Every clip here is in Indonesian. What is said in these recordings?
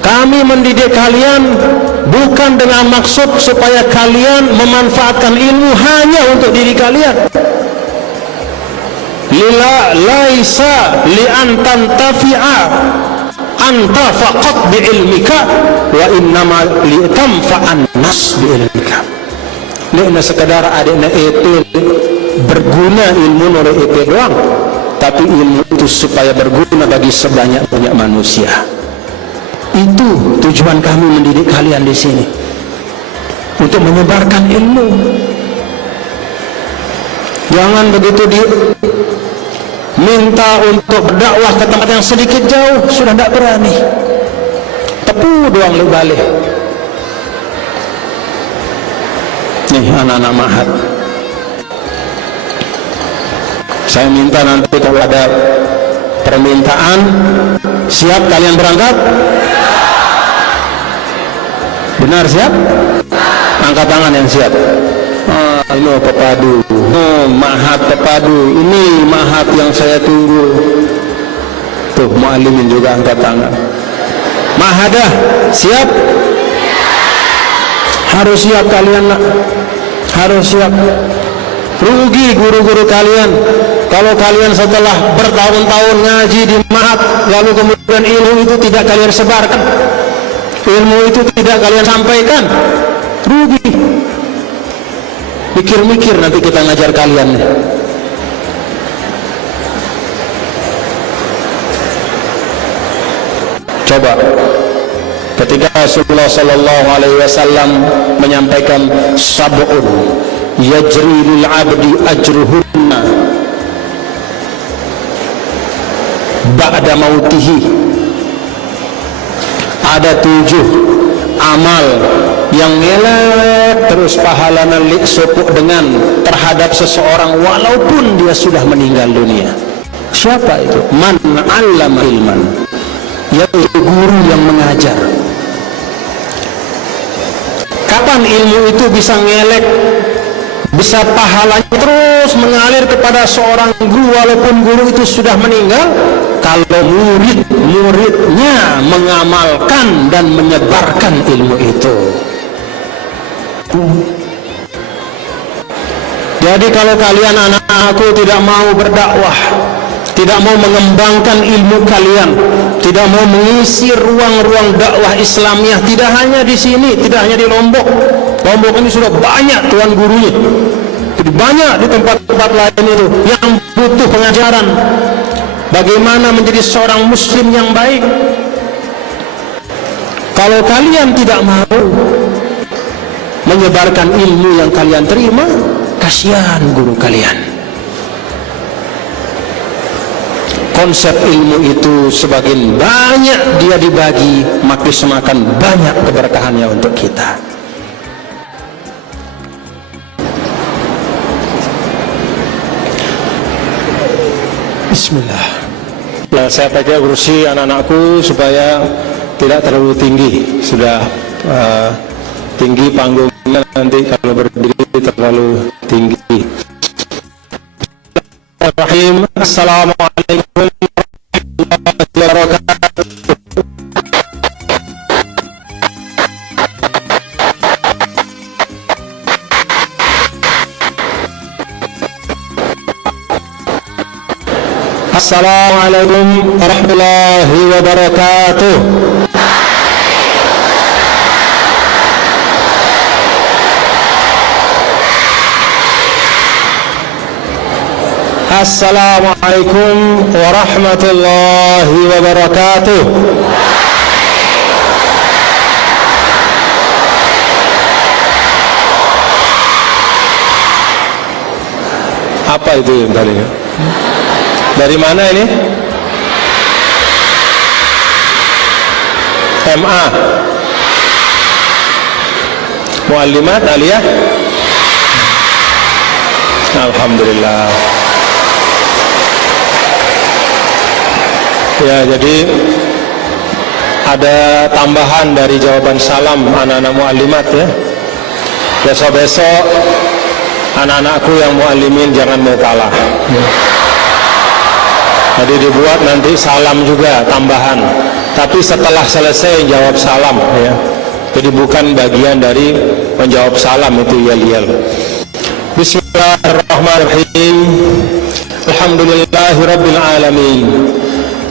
Kami mendidik kalian bukan dengan maksud supaya kalian memanfaatkan ilmu hanya untuk diri kalian. Laisa li an tantafi'a anta faqat bi ilmika wa innama li tanfa'an nas bi ilmika. Ini sekadar adanya itu berguna ilmu oleh itu doang, tapi ilmu itu supaya berguna bagi sebanyak-banyak manusia. Itu tujuan kami mendidik kalian di sini, untuk menyebarkan ilmu. Jangan begitu minta untuk berdakwah ke tempat yang sedikit jauh sudah tidak berani, tepu doang lu balik. Nih anak-anak Ma'had, saya minta nanti kalau ada permintaan, siap kalian berangkat? Benar siap? Angkat tangan yang siap. Ini Pepadu, Ma'had Pepadu, ini Ma'had yang saya tunggu. Tuh mu'allimin juga angkat tangan. Ma'hadah siap? Harus siap kalian nak, harus siap. Rugi guru-guru kalian kalau kalian setelah bertahun-tahun ngaji di Ma'had lalu kemudian ilmu itu tidak kalian sebarkan, ilmu itu tidak kalian sampaikan. Rugi. Mikir-mikir nanti kita ngajar kalian. Coba ketika Rasulullah sallallahu alaihi wasallam menyampaikan sab'un yajri lil abdi ajruhunna ba'da mautihi, ada 7 amal yang ngelak terus pahalana liksupuk dengan terhadap seseorang walaupun dia sudah meninggal dunia. Siapa itu? Man 'allama ilman, yaitu guru yang mengajar. Kapan ilmu itu bisa ngelek, bisa pahalanya terus mengalir kepada seorang guru walaupun guru itu sudah meninggal? Kalau murid-muridnya mengamalkan dan menyebarkan ilmu itu. Jadi kalau kalian anak-anakku tidak mau berdakwah, tidak mau mengembangkan ilmu kalian, tidak mau mengisi ruang-ruang dakwah Islamiyah, tidak hanya di sini, tidak hanya di Lombok. Lombok ini sudah banyak tuan gurunya, banyak di tempat-tempat lain itu yang butuh pengajaran bagaimana menjadi seorang muslim yang baik. Kalau kalian tidak mau menyebarkan ilmu yang kalian terima, kasihan guru kalian. Konsep ilmu itu sebagian banyak dia dibagi, maka semakin banyak keberkahannya untuk kita. Bismillah. Ya, saya pakai kursi anak-anakku supaya tidak terlalu tinggi. Sudah tinggi panggungnya, nanti kalau berdiri terlalu tinggi. Bismillahirrahmanirrahim. Assalamualaikum warahmatullahi wabarakatuh. Assalamualaikum warahmatullahi wabarakatuh. Assalamualaikum warahmatullahi wabarakatuh. Apa itu yang tadi? Dari mana ini? MA Muallimat Aliyah. Alhamdulillah. Ya, jadi ada tambahan dari jawaban salam anak-anak muallimat ya. Besok-besok anak-anakku yang muallimin jangan mau kalah. Jadi dibuat nanti salam juga tambahan. tapi setelah selesai jawab salam ya. Jadi bukan bagian dari menjawab salam itu yel-yel. Bismillahirrahmanirrahim. Alhamdulillahi rabbil alamin.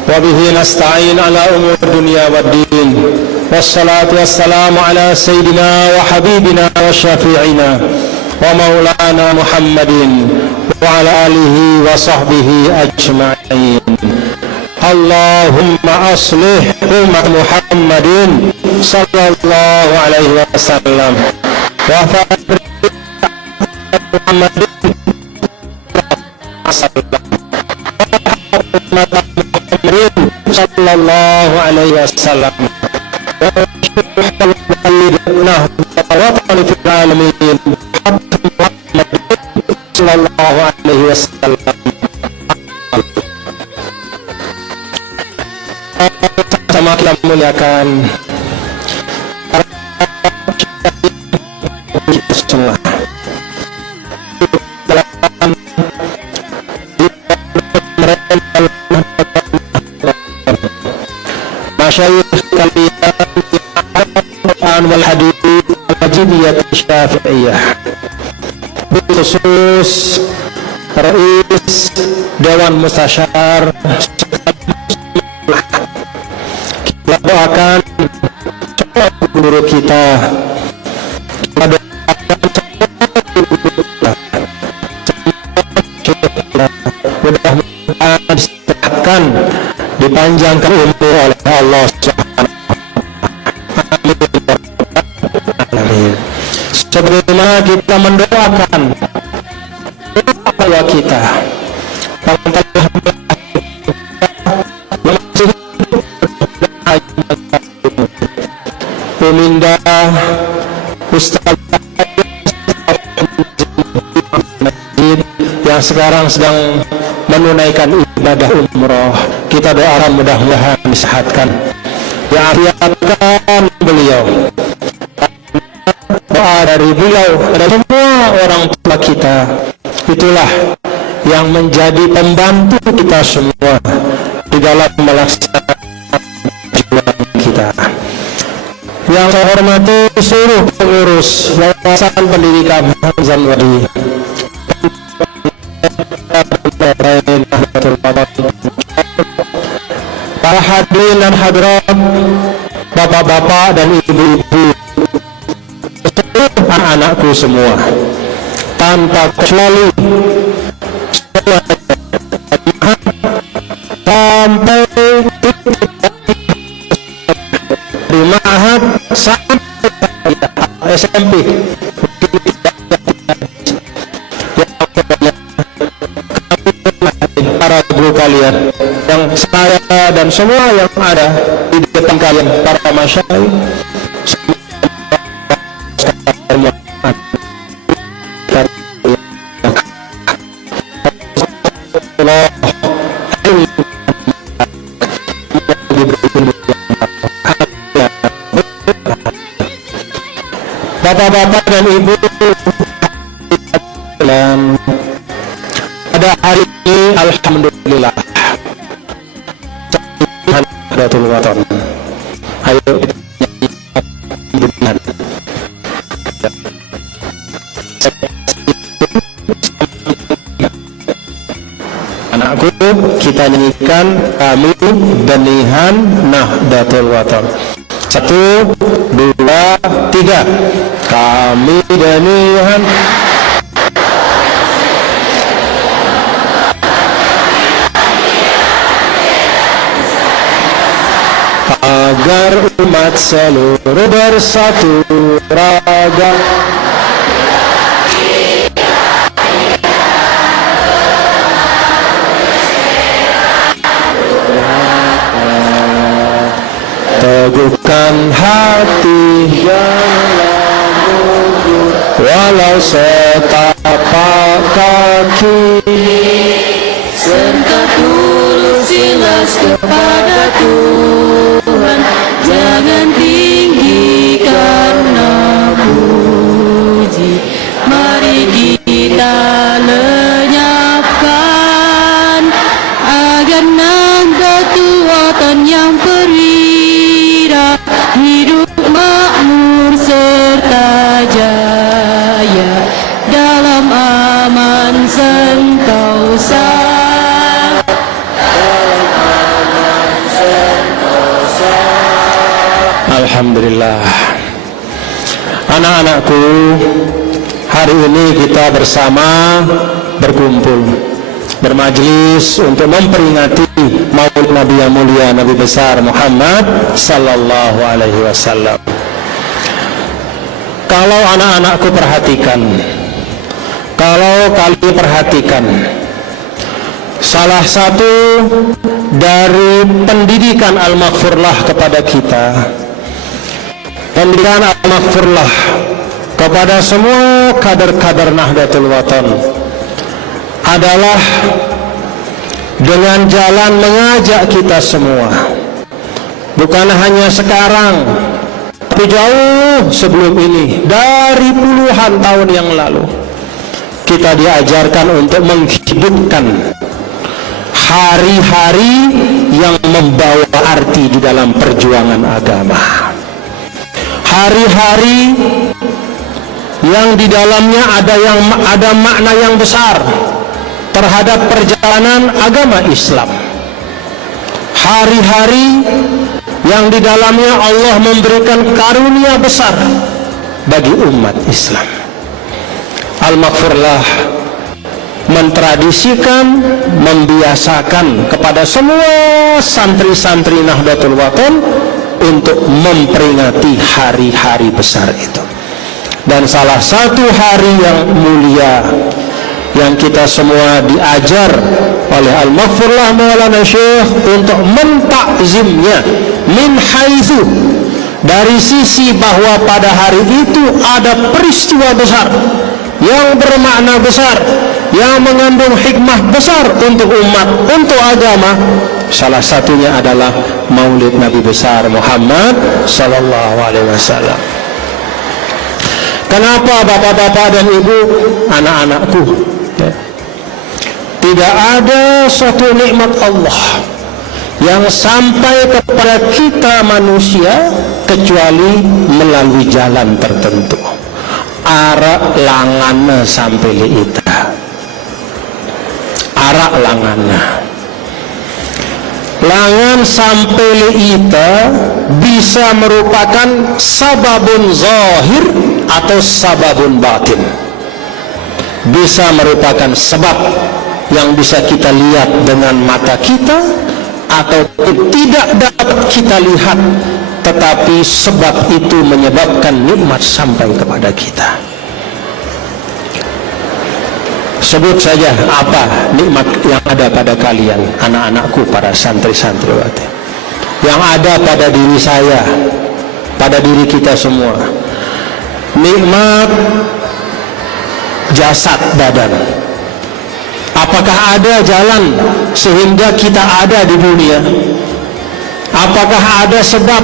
Wa bihi nasta'in ala umur dunya waddin. Wassalatu wassalamu ala sayyidina wa habibina wa syafi'ina wa maulana Muhammadin wa ala alihi wa sahbihi ajma'in. Allahumma aslih umat Muhammadin sallallahu alaihi wasallam wa farriq Muhammadin sallallahu alaihi wasallam wa watan fil alamin sallallahu alaihi wasallam. Sama kita muliakan semua masyayikh kalian Al-Quran wal Hadith Al-Jidiyah Syafi'iyah, khusus Rais Dewan Mustasyar. Kita doakan semua guru kita, kita doakan mudah-mudahan disehatkan, dipanjangkan umur oleh Allah Subhanahu wa Ta'ala. Sebagaimana kita mendoakan orang kita yang telah Uminda Ustaz yang sekarang sedang menunaikan ibadah umroh, kita doakan mudah-mudahan disehatkan, diafiatkan beliau. Doa dari beliau dan semua orang tua kita, itulah yang menjadi pembantu kita semua di dalam melaksanakan perjuangan kita. Yang saya hormati seluruh pengurus Yayasan Pendidikan Hamzah Wadi, para hadirin dan hadirat, bapak-bapak dan ibu-ibu, anak-anakku semua, tanpa kecuali sampai di Ma'had sampai SMP, para guru kalian, yang saya dan semua yang ada di depan kalian, para masyayikh, bapak-bapak dan ibu, pada hari ini alhamdulillah Nahdlatul Wathon. Ayo anakku, kita nyanyikan kami benihan Nahdlatul Wathon. 1, 2, 3. Kami benihan agar umat seluruh bersatu raga. Teguhkan hati janganlah mundur, walau setapak kaki. Serta tulus ikhlas kepada Tuhan, jangan tinggikan puji. Mari kita lenyapkan agar Nahdlatul Wathon yang perih. hidup makmur serta jaya dalam aman sentosa. Alhamdulillah. Anak-anakku, hari ini kita bersama berkumpul bermajlis untuk memperingati Maulid Nabi yang mulia, Nabi besar Muhammad sallallahu alaihi wasallam. Kalau anak-anakku perhatikan, kalau kalian perhatikan, salah satu dari pendidikan Al-Maghfurlah kepada kita, pendidikan Al-Maghfurlah kepada semua kader-kader Nahdlatul Wathon adalah dengan jalan mengajak kita semua, bukan hanya sekarang, tapi jauh sebelum ini, dari puluhan tahun yang lalu kita diajarkan untuk menghidupkan hari-hari yang membawa arti di dalam perjuangan agama, hari-hari yang di dalamnya ada makna yang besar terhadap perjalanan agama Islam, hari-hari yang di dalamnya Allah memberikan karunia besar bagi umat Islam. Al-Maghfurlah mentradisikan, membiasakan kepada semua santri-santri Nahdlatul Wathon untuk memperingati hari-hari besar itu. Dan salah satu hari yang mulia yang kita semua diajar oleh Al-Maghfurlah Maulana Syekh untuk mentakzimnya min haitsu, dari sisi bahwa pada hari itu ada peristiwa besar yang bermakna besar, yang mengandung hikmah besar untuk umat, untuk agama. Salah satunya adalah Maulid Nabi besar Muhammad sallallahu alaihi wasallam. Kenapa bapak-bapak dan ibu, anak-anakku, tidak ada suatu nikmat Allah yang sampai kepada kita manusia kecuali melalui jalan tertentu. Arak langana sampai liita, arak langana, langan sampai liita bisa merupakan sababun zahir atau sababun batin, bisa merupakan sebab yang bisa kita lihat dengan mata kita atau tidak dapat kita lihat, tetapi sebab itu menyebabkan nikmat sampai kepada kita. Sebut saja apa nikmat yang ada pada kalian, anak-anakku, para santri-santriwati, yang ada pada diri saya, pada diri kita semua. Nikmat jasad badan. Apakah ada jalan sehingga kita ada di dunia? Apakah ada sebab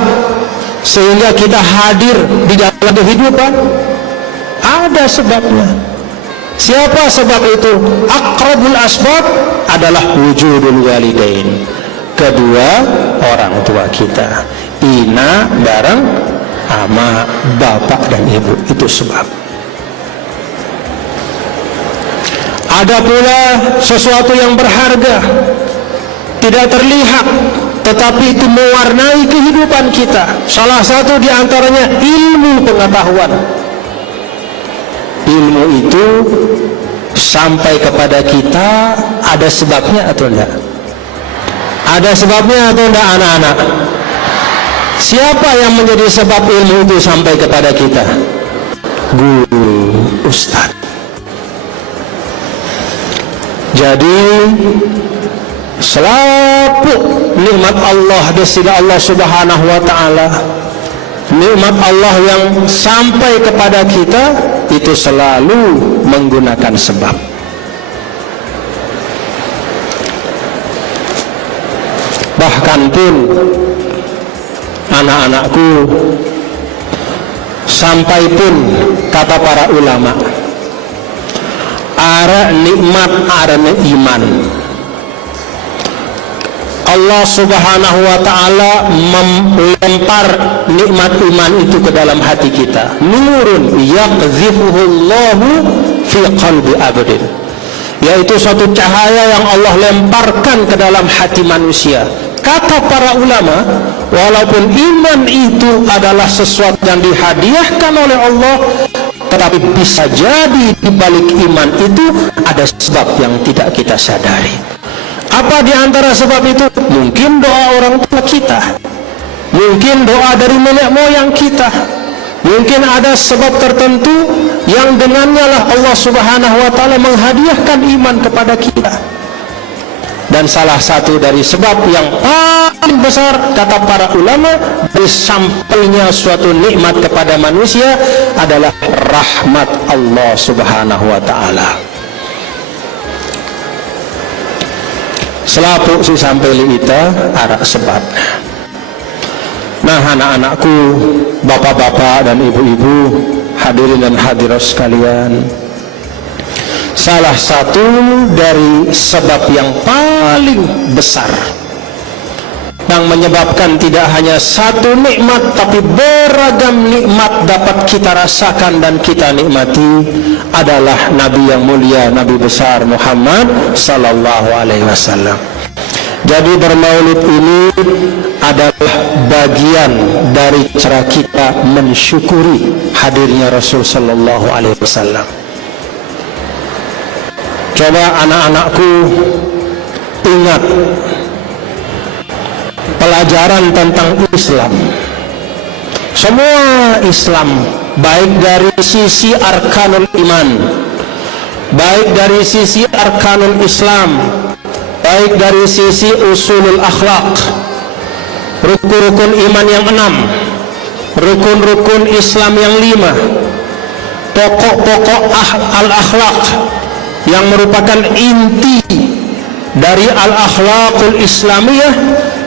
sehingga kita hadir di dalam kehidupan? Ada sebabnya. Siapa sebab itu? Aqrabul asbab adalah wujudul walidain, kedua orang tua kita. Ina bareng ama bapak dan ibu, itu sebab. Ada pula sesuatu yang berharga, tidak terlihat, tetapi itu mewarnai kehidupan kita. Salah satu di antaranya ilmu pengetahuan. Ilmu itu sampai kepada kita ada sebabnya atau tidak? Ada sebabnya atau tidak, anak-anak? Siapa yang menjadi sebab ilmu itu sampai kepada kita? Guru, ustaz. Jadi selalu nikmat Allah di sisi Allah Subhanahu wa taala, nikmat Allah yang sampai kepada kita itu selalu menggunakan sebab. Bahkan pun anak-anakku, sampai pun kata para ulama, ara nikmat arane iman. Allah subhanahu wa ta'ala melempar nikmat iman itu ke dalam hati kita. Nurun yaqdhifuhullahu fi qalbi abdin, yaitu suatu cahaya yang Allah lemparkan ke dalam hati manusia. Kata para ulama, walaupun iman itu adalah sesuatu yang dihadiahkan oleh Allah, tetapi bisa jadi di balik iman itu ada sebab yang tidak kita sadari. Apa di antara sebab itu? Mungkin doa orang tua kita, mungkin doa dari nenek moyang kita, mungkin ada sebab tertentu yang dengannya lah Allah subhanahu wa ta'ala menghadiahkan iman kepada kita. Dan salah satu dari sebab yang paling besar, kata para ulama, disampainya suatu nikmat kepada manusia adalah rahmat Allah subhanahu wa ta'ala. Selapuk si sampai kita arah sebab. Nah, anak-anakku, bapak-bapak dan ibu-ibu, hadirin dan hadirat sekalian, salah satu dari sebab yang paling besar yang menyebabkan tidak hanya satu nikmat tapi beragam nikmat dapat kita rasakan dan kita nikmati adalah Nabi yang mulia, Nabi besar Muhammad sallallahu alaihi wasallam. Jadi bermaulid ini adalah bagian dari cara kita mensyukuri hadirnya Rasul sallallahu alaihi wasallam. Coba anak-anakku ingat pelajaran tentang Islam. Semua Islam, baik dari sisi arkanul iman, baik dari sisi arkanul Islam, baik dari sisi usulul akhlak, rukun-rukun iman yang 6, rukun-rukun Islam yang 5, pokok-pokok al-akhlak yang merupakan inti dari al-akhlaqul islamiyah,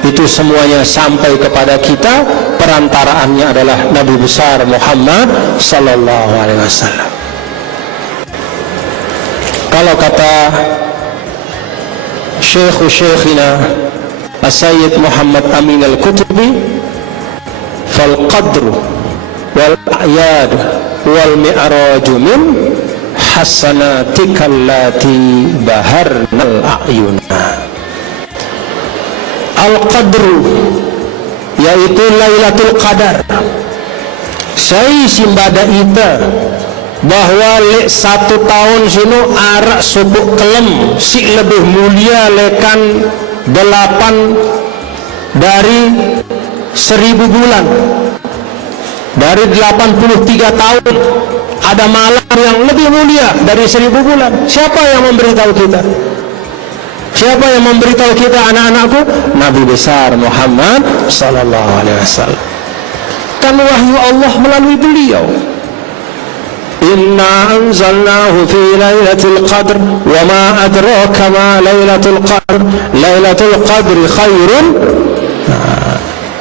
itu semuanya sampai kepada kita, perantaraannya adalah Nabi besar Muhammad sallallahu alaihi wasallam. Kalau kata Syekhina As-Sayyid Muhammad Amin Al-Qutubi, fal qadru wal a'yad wal mi'raju min hasanatika allati baharnal a'yuna. Al-Qadru, yaitu Lailatul Qadar. Saya simbada ita bahwa lek 1 tahun sino arak subuk kelem si lebih mulia lekan 8 dari 1000 bulan. Dari 83 tahun ada malam yang lebih mulia dari 1000 bulan. Siapa yang memberitahu kita? Siapa yang memberitahu kita, anak-anakku? Nabi besar Muhammad sallallahu alaihi wasallam. Kan wahyu Allah melalui beliau. Inna anzalnahu fi lailatul qadr wa ma adraka ma lailatul qadr. Lailatul qadri khairun.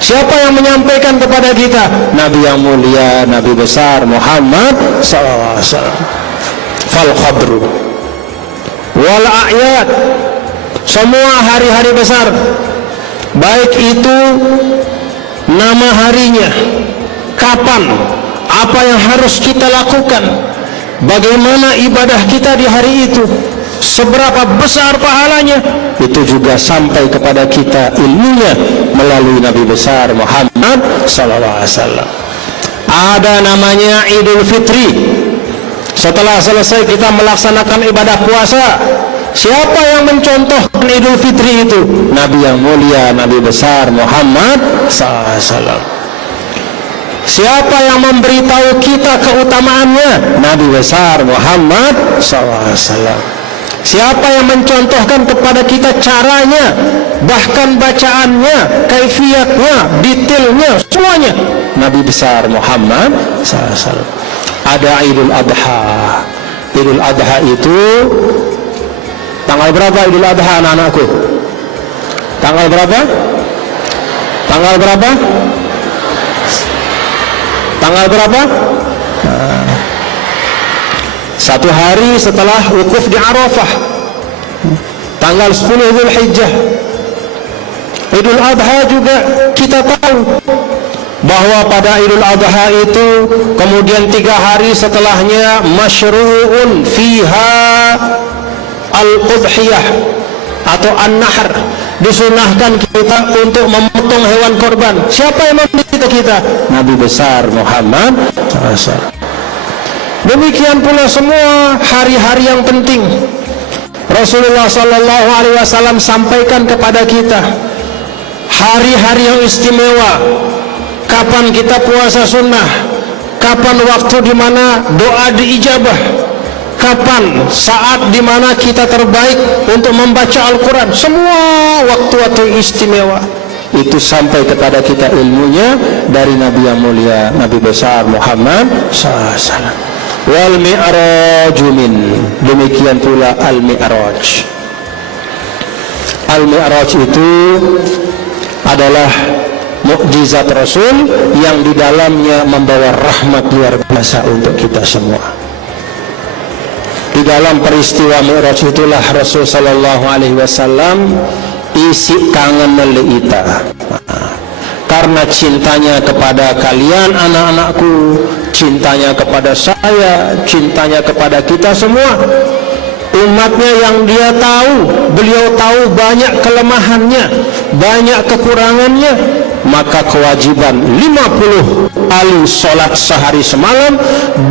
Siapa yang menyampaikan kepada kita? Nabi yang mulia, Nabi besar Muhammad sallallahu alaihi wasallam. Fal qadru wal a'yad, semua hari-hari besar, baik itu nama harinya, kapan, apa yang harus kita lakukan, bagaimana ibadah kita di hari itu, seberapa besar pahalanya, itu juga sampai kepada kita ilmunya melalui Nabi besar Muhammad sallallahu alaihi wasallam. Ada namanya Idul Fitri. Setelah selesai kita melaksanakan ibadah puasa, siapa yang mencontohkan Idul Fitri itu? Nabi yang mulia, Nabi besar Muhammad SAW. Siapa yang memberitahu kita keutamaannya? Nabi besar Muhammad SAW. Siapa yang mencontohkan kepada kita caranya, bahkan bacaannya, kaifiatnya, detailnya, semuanya? Nabi besar Muhammad SAW. Ada Idul Adha. Idul Adha itu tanggal berapa Idul Adha, anak-anakku? Tanggal berapa? Tanggal berapa? Tanggal berapa? Satu hari setelah wukuf di Arafah, tanggal 10 Dzulhijjah. Idul Adha juga kita tahu bahwa pada Idul Adha itu kemudian 3 hari setelahnya masyru'un fiha al-udhiyah atau an-nahr, disunahkan kita untuk memotong hewan korban. Siapa yang mendidik kita? Nabi besar Muhammad SAW. Demikian pula semua hari-hari yang penting Rasulullah SAW sampaikan kepada kita hari-hari yang istimewa. Kapan kita puasa sunnah, kapan waktu di mana doa diijabah, kapan saat di mana kita terbaik untuk membaca Al-Quran. Semua waktu-waktu istimewa itu sampai kepada kita ilmunya dari Nabi yang mulia, Nabi besar Muhammad SAW. Wal mi'raju min, demikian pula al-mi'raj. Al-mi'raj itu adalah mukjizat Rasul yang di dalamnya membawa rahmat luar biasa untuk kita semua. Di dalam peristiwa Mi'raj itulah Rasul sallallahu alaihi wasallam isi kangen meleita. Karena cintanya kepada kalian anak-anakku, cintanya kepada saya, cintanya kepada kita semua, umatnya yang dia tahu, beliau tahu banyak kelemahannya, banyak kekurangannya, maka kewajiban 50 kali sholat sehari semalam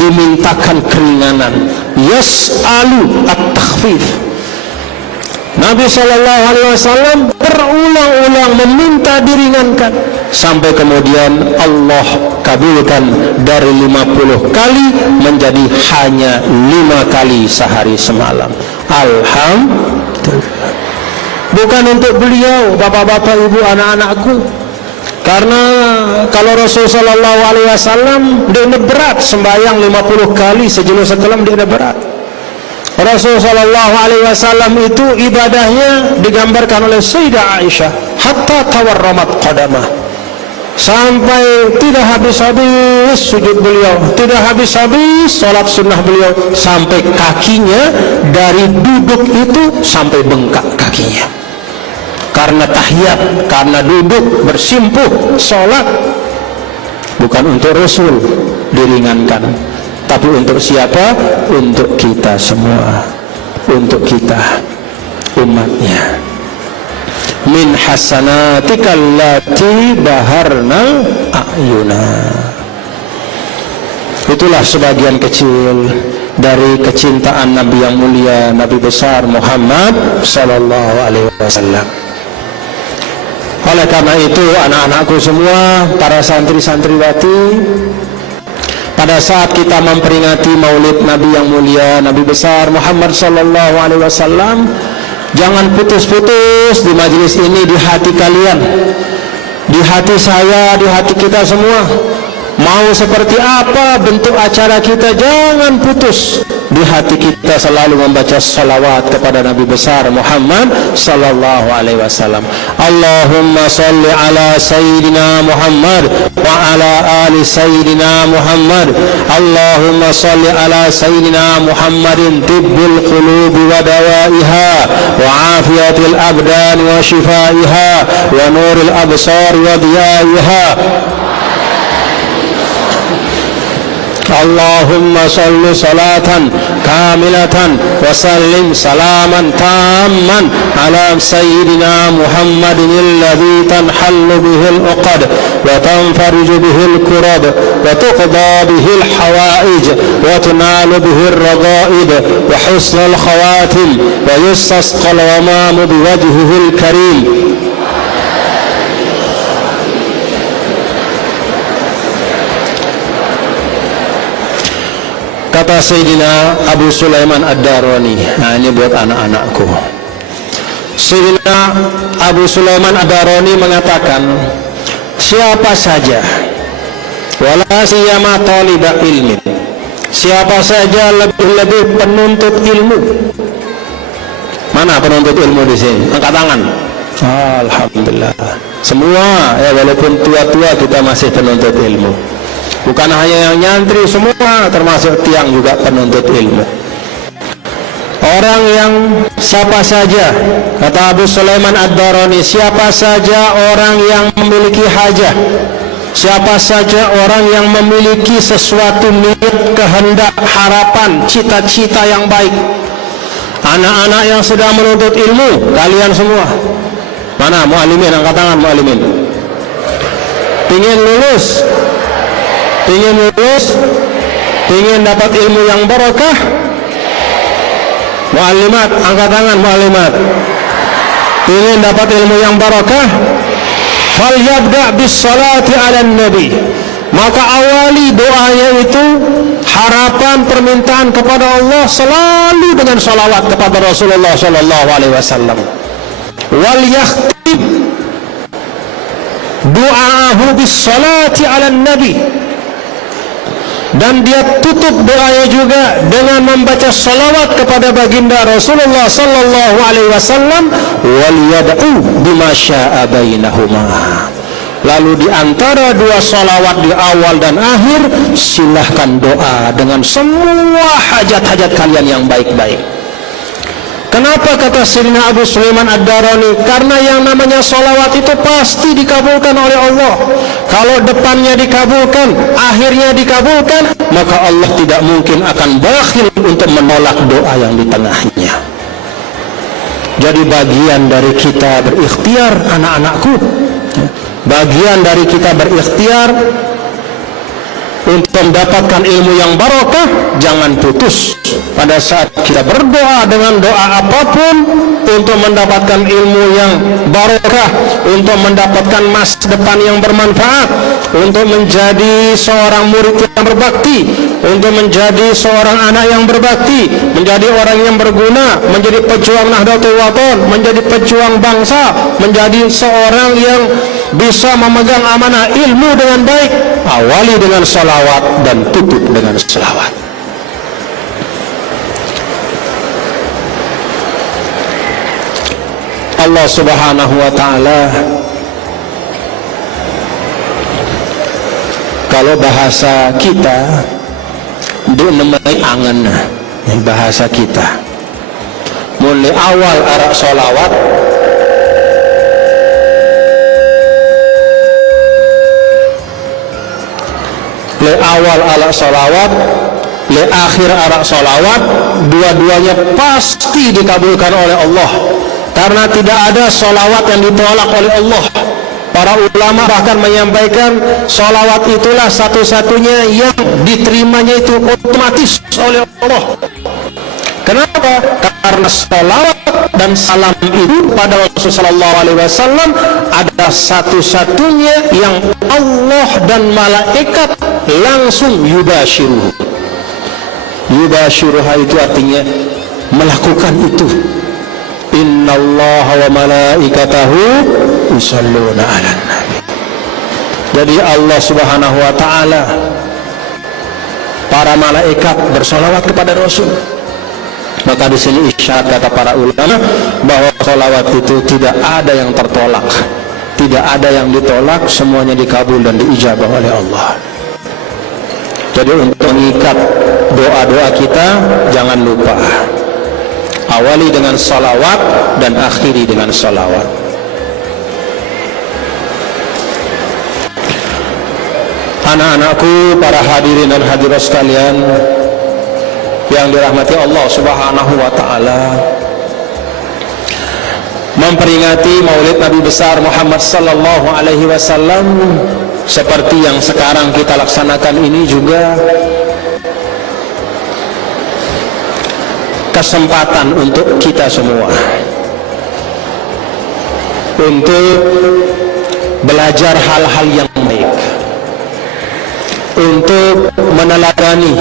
dimintakan keringanan. Yas'alu at-takhfif. Nabi SAW berulang-ulang meminta diringankan, sampai kemudian Allah kabulkan dari 50 kali menjadi hanya 5 kali sehari semalam. Alhamdulillah. Bukan untuk beliau, bapak-bapak, ibu, anak-anakku. Karena kalau Rasul sallallahu alaihi wasallam dia berat sembahyang 50 kali sejelo sekalam, dia berat. Rasul sallallahu alaihi wasallam itu ibadahnya digambarkan oleh Sayyidah Aisyah, hatta tawarramat qadamah, sampai tidak habis-habis sujud beliau, tidak habis-habis salat sunnah beliau, sampai kakinya dari duduk itu sampai bengkak kakinya. Karena tahiyat, karena duduk bersimpuh sholat. Bukan untuk Rasul diringankan, tapi untuk siapa? Untuk kita semua, untuk kita umatnya. Min hasanatika allati baharna a'yuna. Itulah sebagian kecil dari kecintaan Nabi yang mulia, Nabi besar Muhammad sallallahu alaihi wasallam. Oleh karena itu anak-anakku semua, para santri-santriwati, pada saat kita memperingati maulid Nabi yang mulia, Nabi besar Muhammad sallallahu alaihi wasallam, jangan putus-putus di majelis ini, di hati kalian, di hati saya, di hati kita semua. Mau seperti apa bentuk acara kita, jangan putus. Di hati kita selalu membaca salawat kepada Nabi besar Muhammad sallallahu alaihi wasallam. Allahumma salli ala Sayyidina Muhammad wa ala ali Sayyidina Muhammad. Allahumma salli ala Sayyidina Muhammadin tibbil qulubi wa dawaiha wa afiyatil abdan wa shifaiha wa nuril absar wa diyaiha. Allahumma salli salatan kamilatan wa sallim salaman tamman ala sayyidina Muhammadin alladhi tanhallu bihil uqad wa tanfariju bihil kurab wa tuqda bihil hawaij wa tunalu bihil raga'id wa husnul khawatim wa yustasqal ghamamu biwajhihil karim. Kata Sayyidina Abu Sulaiman Ad-Darani, nah ini buat anak-anakku. Sayyidina Abu Sulaiman Ad-Darani mengatakan, siapa saja, wala siyama taliba ilmin, siapa saja lebih-lebih penuntut ilmu. Mana penuntut ilmu di sini? Angkat tangan. Alhamdulillah. Semua, ya walaupun tua-tua kita masih penuntut ilmu. Bukan hanya yang nyantri, semua termasuk tiang juga penuntut ilmu. Orang yang siapa saja, kata Abu Sulaiman Ad-Darani, siapa saja orang yang memiliki hajah, siapa saja orang yang memiliki sesuatu niat, kehendak, harapan, cita-cita yang baik. Anak-anak yang sedang menuntut ilmu, kalian semua. Mana muallimin, angkat tangan muallimin. Pingin lulus, pingin dapat ilmu yang barokah. Muallimat, angkat tangan muallimat. Ingin dapat ilmu yang barakah? Falyabda bis salati ala nabi. Maka awali doanya itu, harapan, permintaan kepada Allah selalu dengan salawat kepada Rasulullah sallallahu alaihi wasallam. Wal yakhtim du'aahu bis salati ala nabi. Dan dia tutup doanya juga dengan membaca salawat kepada baginda Rasulullah sallallahu alaihi wasallam, wal yad'u bima syaa bainahuma. Lalu di antara dua salawat di awal dan akhir, silahkan doa dengan semua hajat-hajat kalian yang baik-baik. Kenapa kata Sayyidina Abu Sulaiman Ad-Darani? Karena yang namanya salawat itu pasti dikabulkan oleh Allah. Kalau depannya dikabulkan, akhirnya dikabulkan, maka Allah tidak mungkin akan bakhil untuk menolak doa yang di tengahnya. Jadi bagian dari kita berikhtiar, anak-anakku, bagian dari kita berikhtiar untuk mendapatkan ilmu yang barokah. Jangan putus pada saat kita berdoa dengan doa apapun untuk mendapatkan ilmu yang barokah, untuk mendapatkan masa depan yang bermanfaat, untuk menjadi seorang murid yang berbakti, untuk menjadi seorang anak yang berbakti, menjadi orang yang berguna, menjadi pejuang Nahdlatul Wathon, menjadi pejuang bangsa, menjadi seorang yang bisa memegang amanah ilmu dengan baik. Awali dengan salawat dan tutup dengan salawat. Allah Subhanahu wa ta'ala, kalau bahasa kita dinemai angen, bahasa kita mulai awal arak salawat le awal ala salawat, le akhir ala salawat, dua-duanya pasti dikabulkan oleh Allah, karena tidak ada salawat yang ditolak oleh Allah. Para ulama bahkan menyampaikan salawat itulah satu-satunya yang diterimanya itu otomatis oleh Allah. Kenapa? Karena salawat dan salam itu pada Rasulullah SAW ada satu-satunya yang Allah dan malaikat langsung yubashiruh. Yubashiruh itu artinya melakukan itu. Innallaha wa malaikatahu yusalluna 'alan nabi. Jadi Allah Subhanahu wa ta'ala, para malaikat bersolawat kepada Rasul. Maka di sini isyarat kata para ulama bahwa salawat itu tidak ada yang tertolak, tidak ada yang ditolak, semuanya dikabul dan diijabah oleh Allah. Jadi untuk mengikat doa-doa kita, jangan lupa awali dengan salawat dan akhiri dengan salawat. Anak-anakku, para hadirin dan hadirat sekalian yang dirahmati Allah Subhanahu wa ta'ala, memperingati Maulid Nabi besar Muhammad sallallahu alaihi wasallam seperti yang sekarang kita laksanakan ini juga kesempatan untuk kita semua untuk belajar hal-hal yang baik, untuk meneladani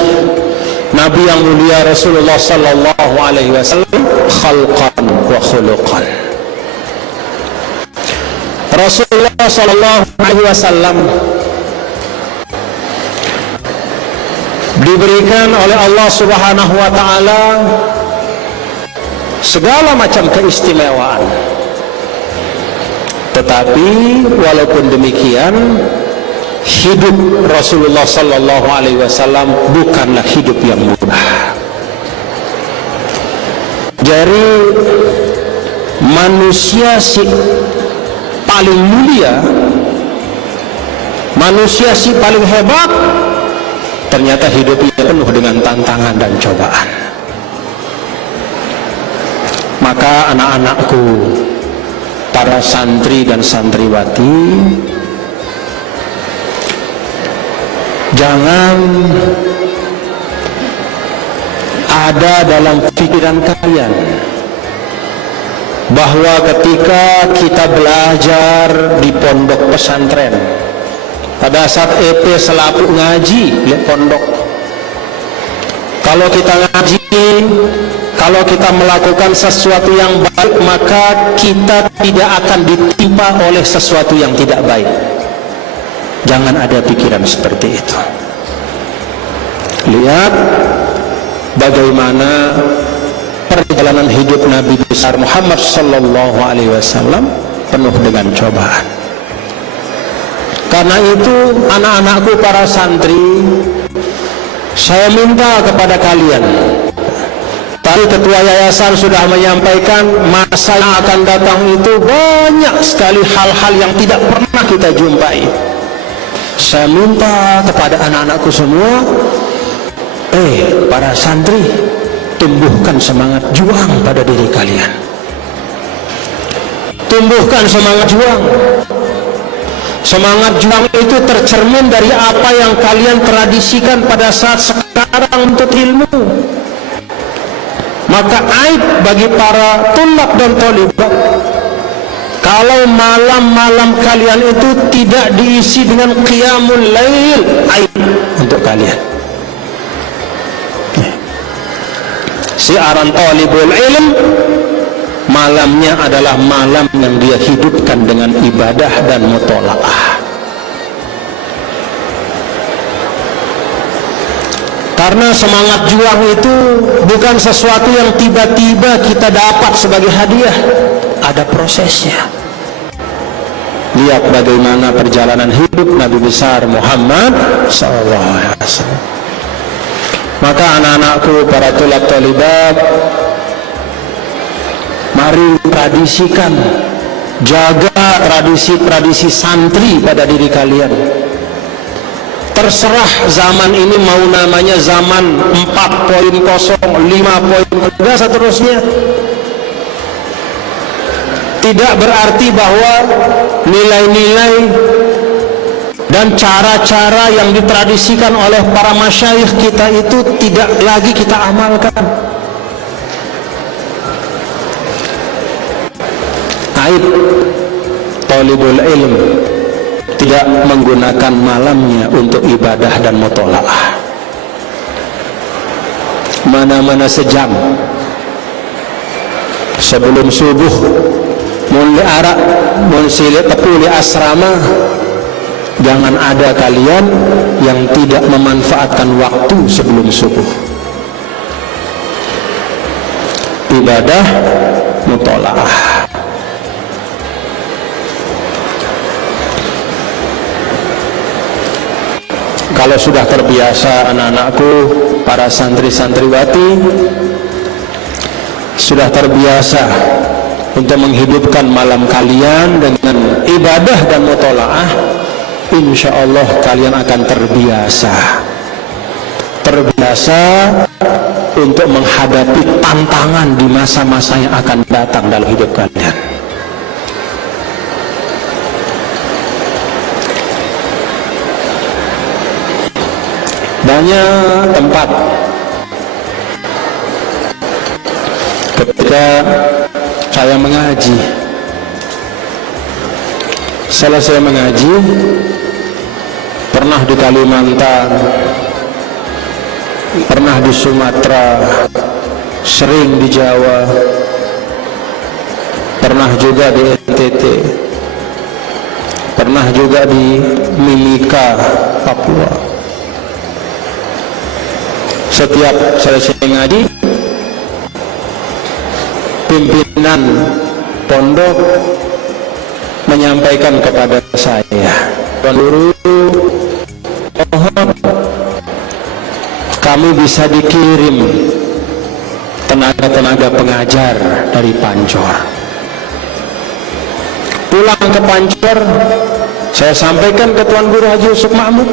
Nabi yang mulia Rasulullah sallallahu alaihi wasallam khalqan wa khuluqan. Rasulullah sallallahu alaihi wasallam diberikan oleh Allah Subhanahu wa taala segala macam keistimewaan. Tetapi walaupun demikian, hidup Rasulullah sallallahu alaihi wasallam bukanlah hidup yang mudah. Jadi manusia si paling mulia, manusia si paling hebat, ternyata hidupnya penuh dengan tantangan dan cobaan. Maka anak-anakku, para santri dan santriwati, jangan ada dalam pikiran kalian bahwa ketika kita belajar di pondok pesantren, pada saat EP selaput ngaji di pondok, kalau kita ngaji, kalau kita melakukan sesuatu yang baik, maka kita tidak akan ditimpa oleh sesuatu yang tidak baik. Jangan ada pikiran seperti itu. Lihat bagaimana perjalanan hidup Nabi besar Muhammad sallallahu alaihi wasallam penuh dengan cobaan. Karena itu anak-anakku para santri, saya minta kepada kalian, tadi ketua yayasan sudah menyampaikan masa yang akan datang itu banyak sekali hal-hal yang tidak pernah kita jumpai. Saya minta kepada anak-anakku semua, para santri, tumbuhkan semangat juang pada diri kalian. Tumbuhkan semangat juang. Semangat juang itu tercermin dari apa yang kalian tradisikan pada saat sekarang untuk ilmu. Maka aib bagi para tulab dan tholibat kalau malam-malam kalian itu tidak diisi dengan qiyamul lail, aib untuk kalian. Siaran thalibul ilm, malamnya adalah malam yang dia hidupkan dengan ibadah dan mutola'ah. Karena semangat juang itu bukan sesuatu yang tiba-tiba kita dapat sebagai hadiah, ada prosesnya. Lihat bagaimana perjalanan hidup Nabi besar Muhammad SAW. Maka anak-anakku, para tulab tholibat, mari tradisikan, jaga tradisi-tradisi santri pada diri kalian. Terserah zaman ini mau namanya zaman 4.0, 5.0, dan seterusnya. Tidak berarti bahwa nilai-nilai dan cara-cara yang ditradisikan oleh para masyayikh kita itu tidak lagi kita amalkan. Aib thalibul ilm tidak menggunakan malamnya untuk ibadah dan mutola'ah. Mana-mana sejam sebelum subuh mulai arak mulai tepuli asrama, jangan ada kalian yang tidak memanfaatkan waktu sebelum subuh. Ibadah mutola'ah. Kalau sudah terbiasa anak-anakku, para santri-santriwati, sudah terbiasa untuk menghidupkan malam kalian dengan ibadah dan mutola'ah, insya Allah kalian akan terbiasa untuk menghadapi tantangan di masa-masa yang akan datang dalam hidup kalian. Banyak tempat ketika saya mengaji, selesai mengaji, pernah di Kalimantan, pernah di Sumatera, sering di Jawa, pernah juga di NTT, pernah juga di Mimika, Papua. Setiap selesai ngaji, pimpinan pondok menyampaikan kepada saya, "Guru, mohon kami bisa dikirim tenaga-tenaga pengajar dari Pancor. Pulang ke Pancor, saya sampaikan ke Tuan Guru Haji Yusuf Mahmud.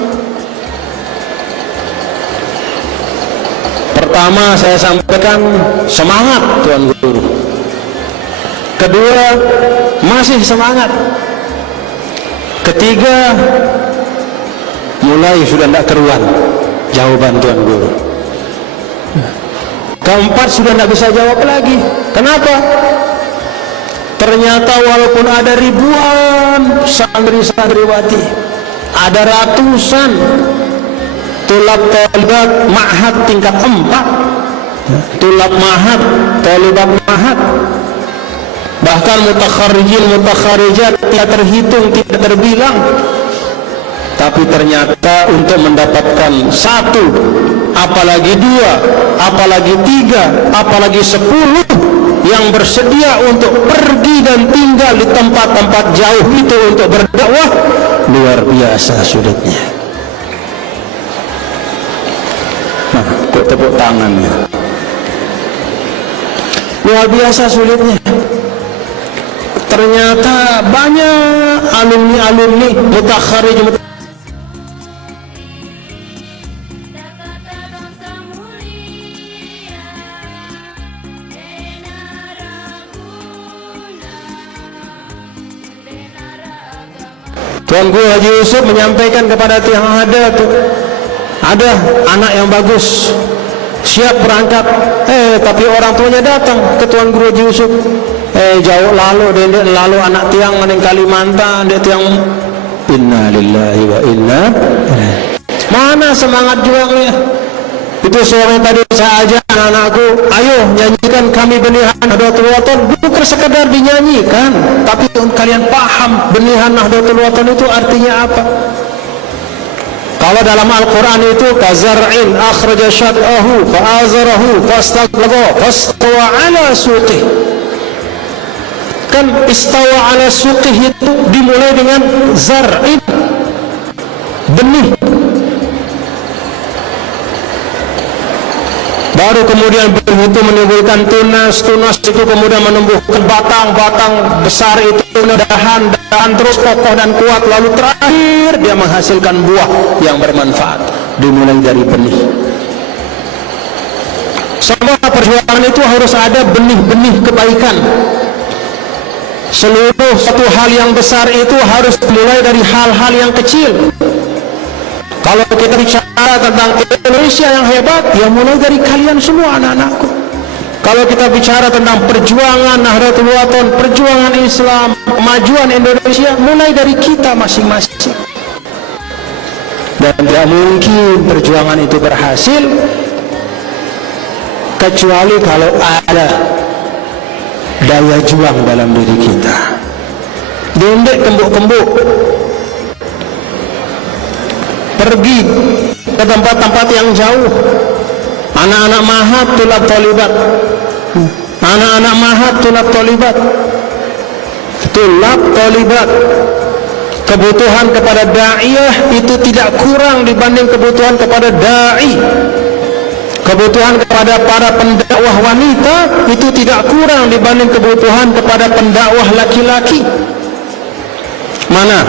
Pertama saya sampaikan semangat Tuan Guru. Kedua, masih semangat. Ketiga, mulai sudah tidak keruan jawaban Tuan Guru. Keempat, sudah tidak bisa jawab lagi. Kenapa? Ternyata walaupun ada ribuan santri-santriwati, ada ratusan tulab talibat ma'had tingkat 4, tulab ma'had, talibat ma'had, bahkan mutakharijat tidak terhitung, tidak terbilang. Tapi ternyata untuk mendapatkan 1, apalagi 2, apalagi 3, apalagi 10 yang bersedia untuk pergi dan tinggal di tempat-tempat jauh itu untuk berdakwah, luar biasa sulitnya. Nah, kok tepuk tangan ya? Luar biasa sulitnya. Ternyata banyak alumni-alumni mutakharij Tuan Guru Haji Yusuf menyampaikan kepada tiang ada anak yang bagus, siap berangkat, tapi orang tuanya datang ke Tuan Guru Haji Yusuf, jauh lalu anak tiang maning Kalimantan, dia tiang, inna lillahi wa inna, mana semangat juangnya? Itu sore tadi saya ajak anak-anakku, ayo nyanyikan kami benihan Nahdlatul Wathon, bukan sekedar dinyanyikan, tapi kalian paham benihan Nahdlatul Wathon itu artinya apa. Kalau dalam Al-Quran itu kazar'in akhraja syat'ahu fa'azarahu fastaghlaba fastawa ala suqih. Kan istawa ala suqih itu dimulai dengan zar'in, benih, baru kemudian benih itu menimbulkan tunas itu kemudian menumbuhkan batang besar itu, dahan terus kokoh dan kuat, lalu terakhir dia menghasilkan buah yang bermanfaat, dimulai dari benih. Semua perjuangan itu harus ada benih-benih kebaikan. Seluruh satu hal yang besar itu harus mulai dari hal-hal yang kecil. Kalau kita bicara tentang Indonesia yang hebat, ya mulai dari kalian semua anak-anakku. Kalau kita bicara tentang perjuangan Nahdlatul Wathon, perjuangan Islam, kemajuan Indonesia, mulai dari kita masing-masing. Dan tidak mungkin perjuangan itu berhasil kecuali kalau ada daya juang dalam diri kita. Dendek kembuk-kembuk, pergi ke tempat-tempat yang jauh. Anak-anak mahad tulab talibat, anak-anak mahad tulab talibat, kebutuhan kepada da'iyah itu tidak kurang dibanding kebutuhan kepada da'i. Kebutuhan kepada para pendakwah wanita itu tidak kurang dibanding kebutuhan kepada pendakwah laki-laki. Mana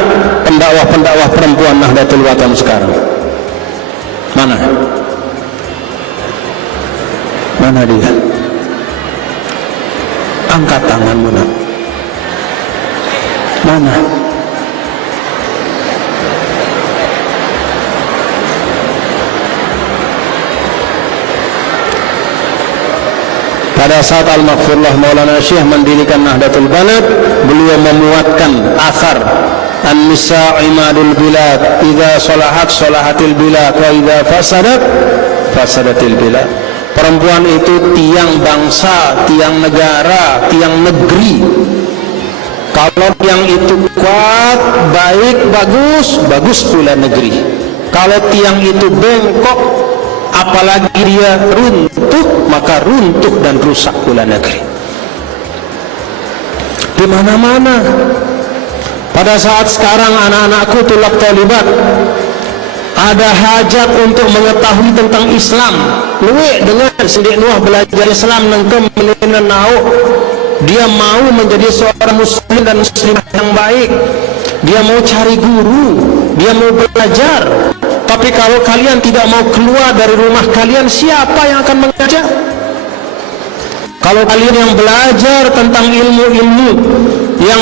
pendakwah-pendakwah perempuan Nahdlatul Wathon sekarang? Mana? Mana dia? Angkat tanganmu nak. Mana? Pada saat Al-Maghfurullah Maulana Syekh mendirikan Nahdlatul Banat, beliau memuatkan asar An-Nisa imadul bilad, idza salahat salahatil bilad, wa idza fasadat fasadatil bilad. Perempuan itu tiang bangsa, tiang negara, tiang negeri. Kalau tiang itu kuat, baik, bagus pula negeri. Kalau tiang itu bengkok, apalagi dia runtuh, maka runtuh dan rusak pula negeri. Di mana-mana. Pada saat sekarang anak-anakku tulab talibat ada hajat untuk mengetahui tentang Islam. Luwe dengan sendik Nuh belajar Islam nengkem menina nau. Dia mau menjadi seorang muslim dan muslimah yang baik. Dia mau cari guru, dia mau belajar. Tapi kalau kalian tidak mau keluar dari rumah kalian, siapa yang akan mengajar? Kalau kalian yang belajar tentang ilmu-ilmu yang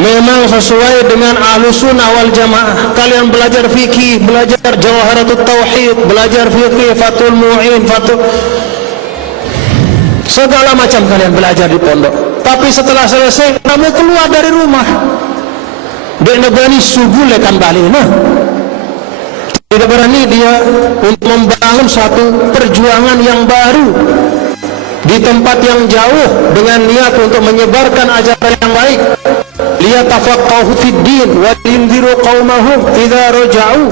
memang sesuai dengan Ahlussunnah wal Jamaah, kalian belajar fikih, belajar Jawharatut Tauhid, belajar fikih, Fathul Mu'in, segala macam kalian belajar di pondok. Tapi setelah selesai, kamu keluar dari rumah, dia tidak berani sugulekan balik. Tidak berani dia untuk membangun suatu perjuangan yang baru di tempat yang jauh dengan niat untuk menyebarkan ajaran yang baik. Liyatafaqahu fid din wa yunziru qaumahum idza raja'u.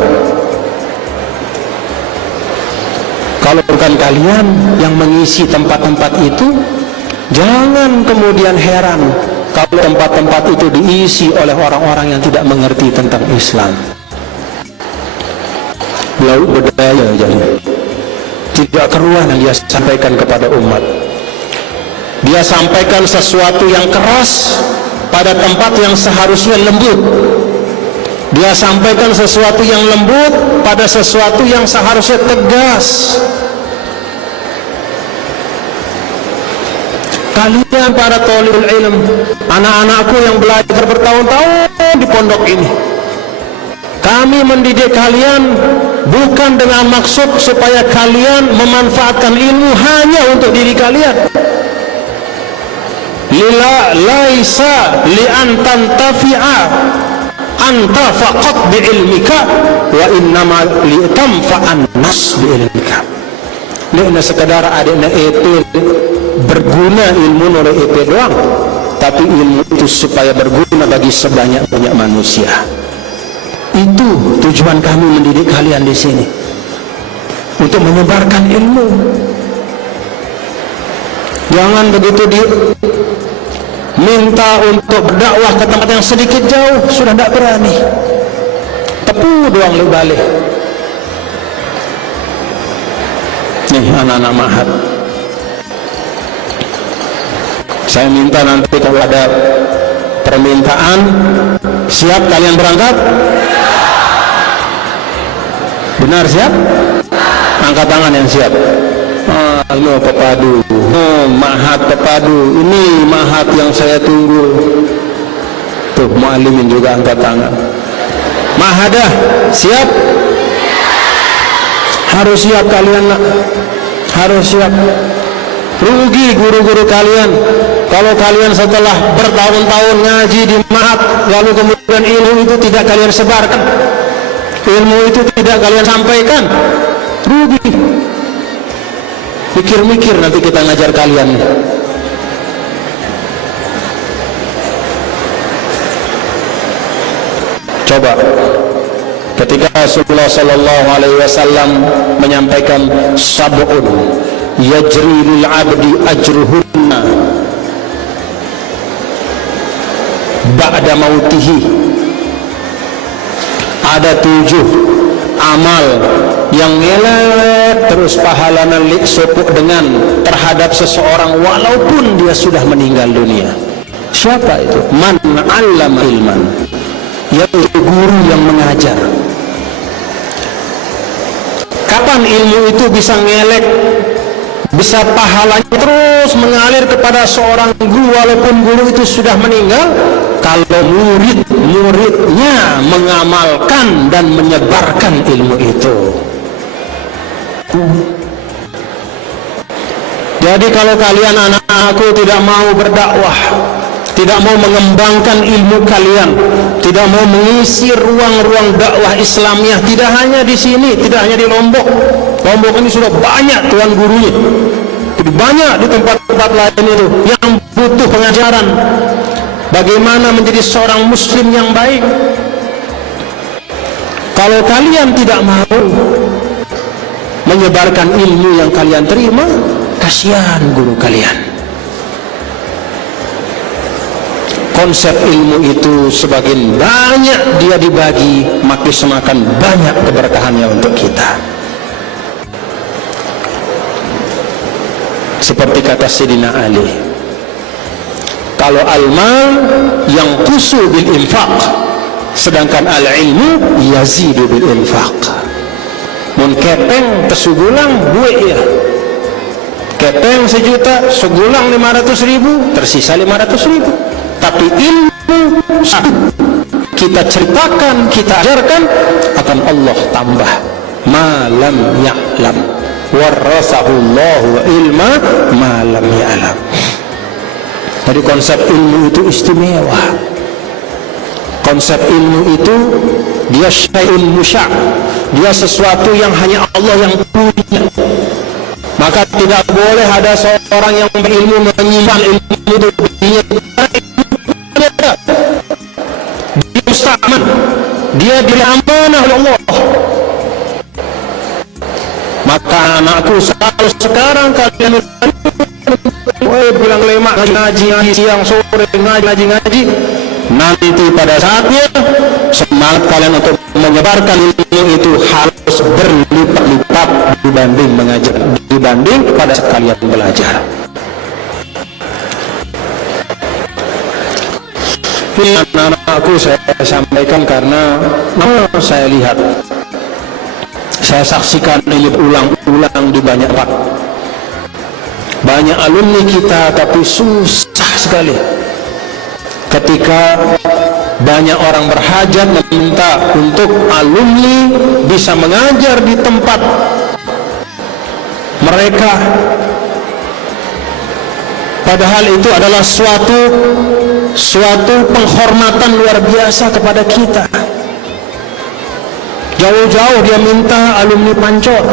Kalau bukan kalian yang mengisi tempat-tempat itu, jangan kemudian heran kalau tempat-tempat itu diisi oleh orang-orang yang tidak mengerti tentang Islam. Lalu berdaya jadi tidak keruan yang dia sampaikan kepada umat. Dia sampaikan sesuatu yang keras pada tempat yang seharusnya lembut. Dia sampaikan sesuatu yang lembut pada sesuatu yang seharusnya tegas. Kalian para thalibul ilm, anak-anakku yang belajar bertahun-tahun di pondok ini, kami mendidik kalian bukan dengan maksud supaya kalian memanfaatkan ilmu hanya untuk diri kalian. Laisa li an tantafi'a anta faqat bi ilmika wa innama li tanfa'an nas bi ilmika. Ini sekadar adanya itu berguna ilmu oleh EP doang, tapi ilmu itu supaya berguna bagi sebanyak-banyak manusia. Itu tujuan kami mendidik kalian di sini, untuk menyebarkan ilmu. Jangan begitu minta untuk berdakwah ke tempat yang sedikit jauh sudah tidak berani, tepu doang lu balik. Nih anak-anak Mahat, saya minta nanti kalau ada permintaan, siap kalian berangkat? Benar siap? Angkat tangan yang siap. Halo Pepadu, Mahat Pepadu, ini Mahat yang saya tunggu. Tuh mu'alimin juga angkat tangan. Mahadah siap? Harus siap kalian, harus siap. Rugi guru-guru kalian kalau kalian setelah bertahun-tahun ngaji di Mahat lalu kemudian ilmu itu tidak kalian sebarkan, ilmu itu tidak kalian sampaikan. Rugi. Mikir-mikir nanti kita ngajar kalian. Coba ketika Rasulullah sallallahu alaihi wasallam menyampaikan sab'un yajri lil abdi ajruhunna ba'da mautihi, ada 7 amal yang ngelet terus pahalana liksupuk dengan terhadap seseorang walaupun dia sudah meninggal dunia. Siapa itu? Man 'allama ilman, yaitu guru yang mengajar. Kapan ilmu itu bisa ngelek, bisa pahalanya terus mengalir kepada seorang guru walaupun guru itu sudah meninggal? Kalau murid-muridnya mengamalkan dan menyebarkan ilmu itu. Jadi kalau kalian anak-anakku tidak mau berdakwah, tidak mau mengembangkan ilmu kalian, tidak mau mengisi ruang-ruang dakwah Islamiyah, tidak hanya di sini, tidak hanya di Lombok. Lombok ini sudah banyak tuan gurunya, banyak di tempat-tempat lain itu yang butuh pengajaran bagaimana menjadi seorang muslim yang baik. Kalau kalian tidak mau menyebarkan ilmu yang kalian terima, kasihan guru kalian. konsep ilmu itu sebagian banyak dia dibagi, maka semakin banyak keberkahannya untuk kita. Seperti kata Sayyidina Ali, kalau al-mal yang kusu bil infaq, sedangkan al-ilmu yazidu bil infaq. Mun kepeng tesugulang buik ya, kepeng 1 juta segulang 500.000, tersisa 500.000. Tapi ilmu kita ceritakan, kita ajarkan, akan Allah tambah. Ma lam ya'lam warasahullahu ilma ma lam ya'lam. Jadi konsep ilmu itu istimewa. Konsep ilmu itu dia syai'un musya', dia sesuatu yang hanya Allah yang punya. Maka tidak boleh ada seorang yang berilmu menyimpan ilmu itu. Dia musta'man, dia diberi amanah oleh Allah. Maka anakku, kalau sekarang kalian bilang lemak ngaji siang sore ngaji, nanti pada saatnya semangat kalian untuk menyebarkan ilmu itu harus berlipat-lipat dibanding mengajar, dibanding pada saat kalian belajar. Ini anak-anakku saya sampaikan karena saya lihat, saya saksikan ini ulang-ulang di banyak tempat. Banyak alumni kita tapi susah sekali ketika banyak orang berhajat meminta untuk alumni bisa mengajar di tempat mereka, padahal itu adalah suatu penghormatan luar biasa kepada kita. Jauh-jauh dia minta alumni Pancor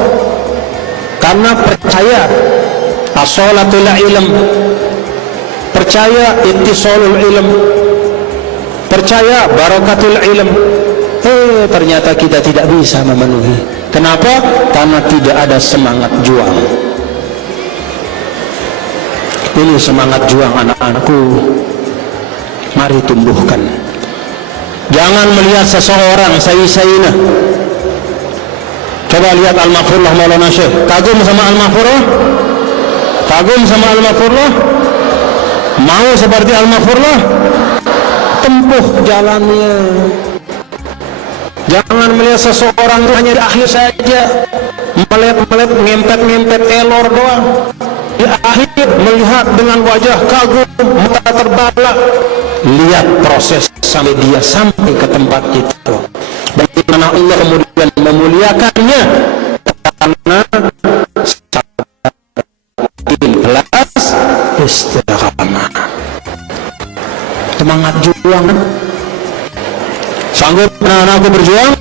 karena percaya as-salatul ilm, percaya ittisalul ilm, percaya barakatul ilm. Ternyata kita tidak bisa memenuhi. Kenapa? Karena tidak ada semangat juang. Ini semangat juang anak-anakku, mari tumbuhkan. Jangan melihat seseorang sayi-sayina. Coba lihat Al-Maghfurlah Maulana Syekh, kagum sama Al-Maghfurlah, kagum sama Al-Maghfurlah, mau seperti Al-Maghfurlah, tempuh jalannya. Jangan melihat seseorang hanya di akhir saja, melet-melet, ngempet-ngempet elor doang. Di akhir melihat dengan wajah kagum, mata terbelalak. Lihat proses sampai dia sampai ke tempat itu. Bagaimana Allah kemudian memuliakannya, karena ikhlas istiqamah. Semangat juang. Sanggup anak-anakku berjuang?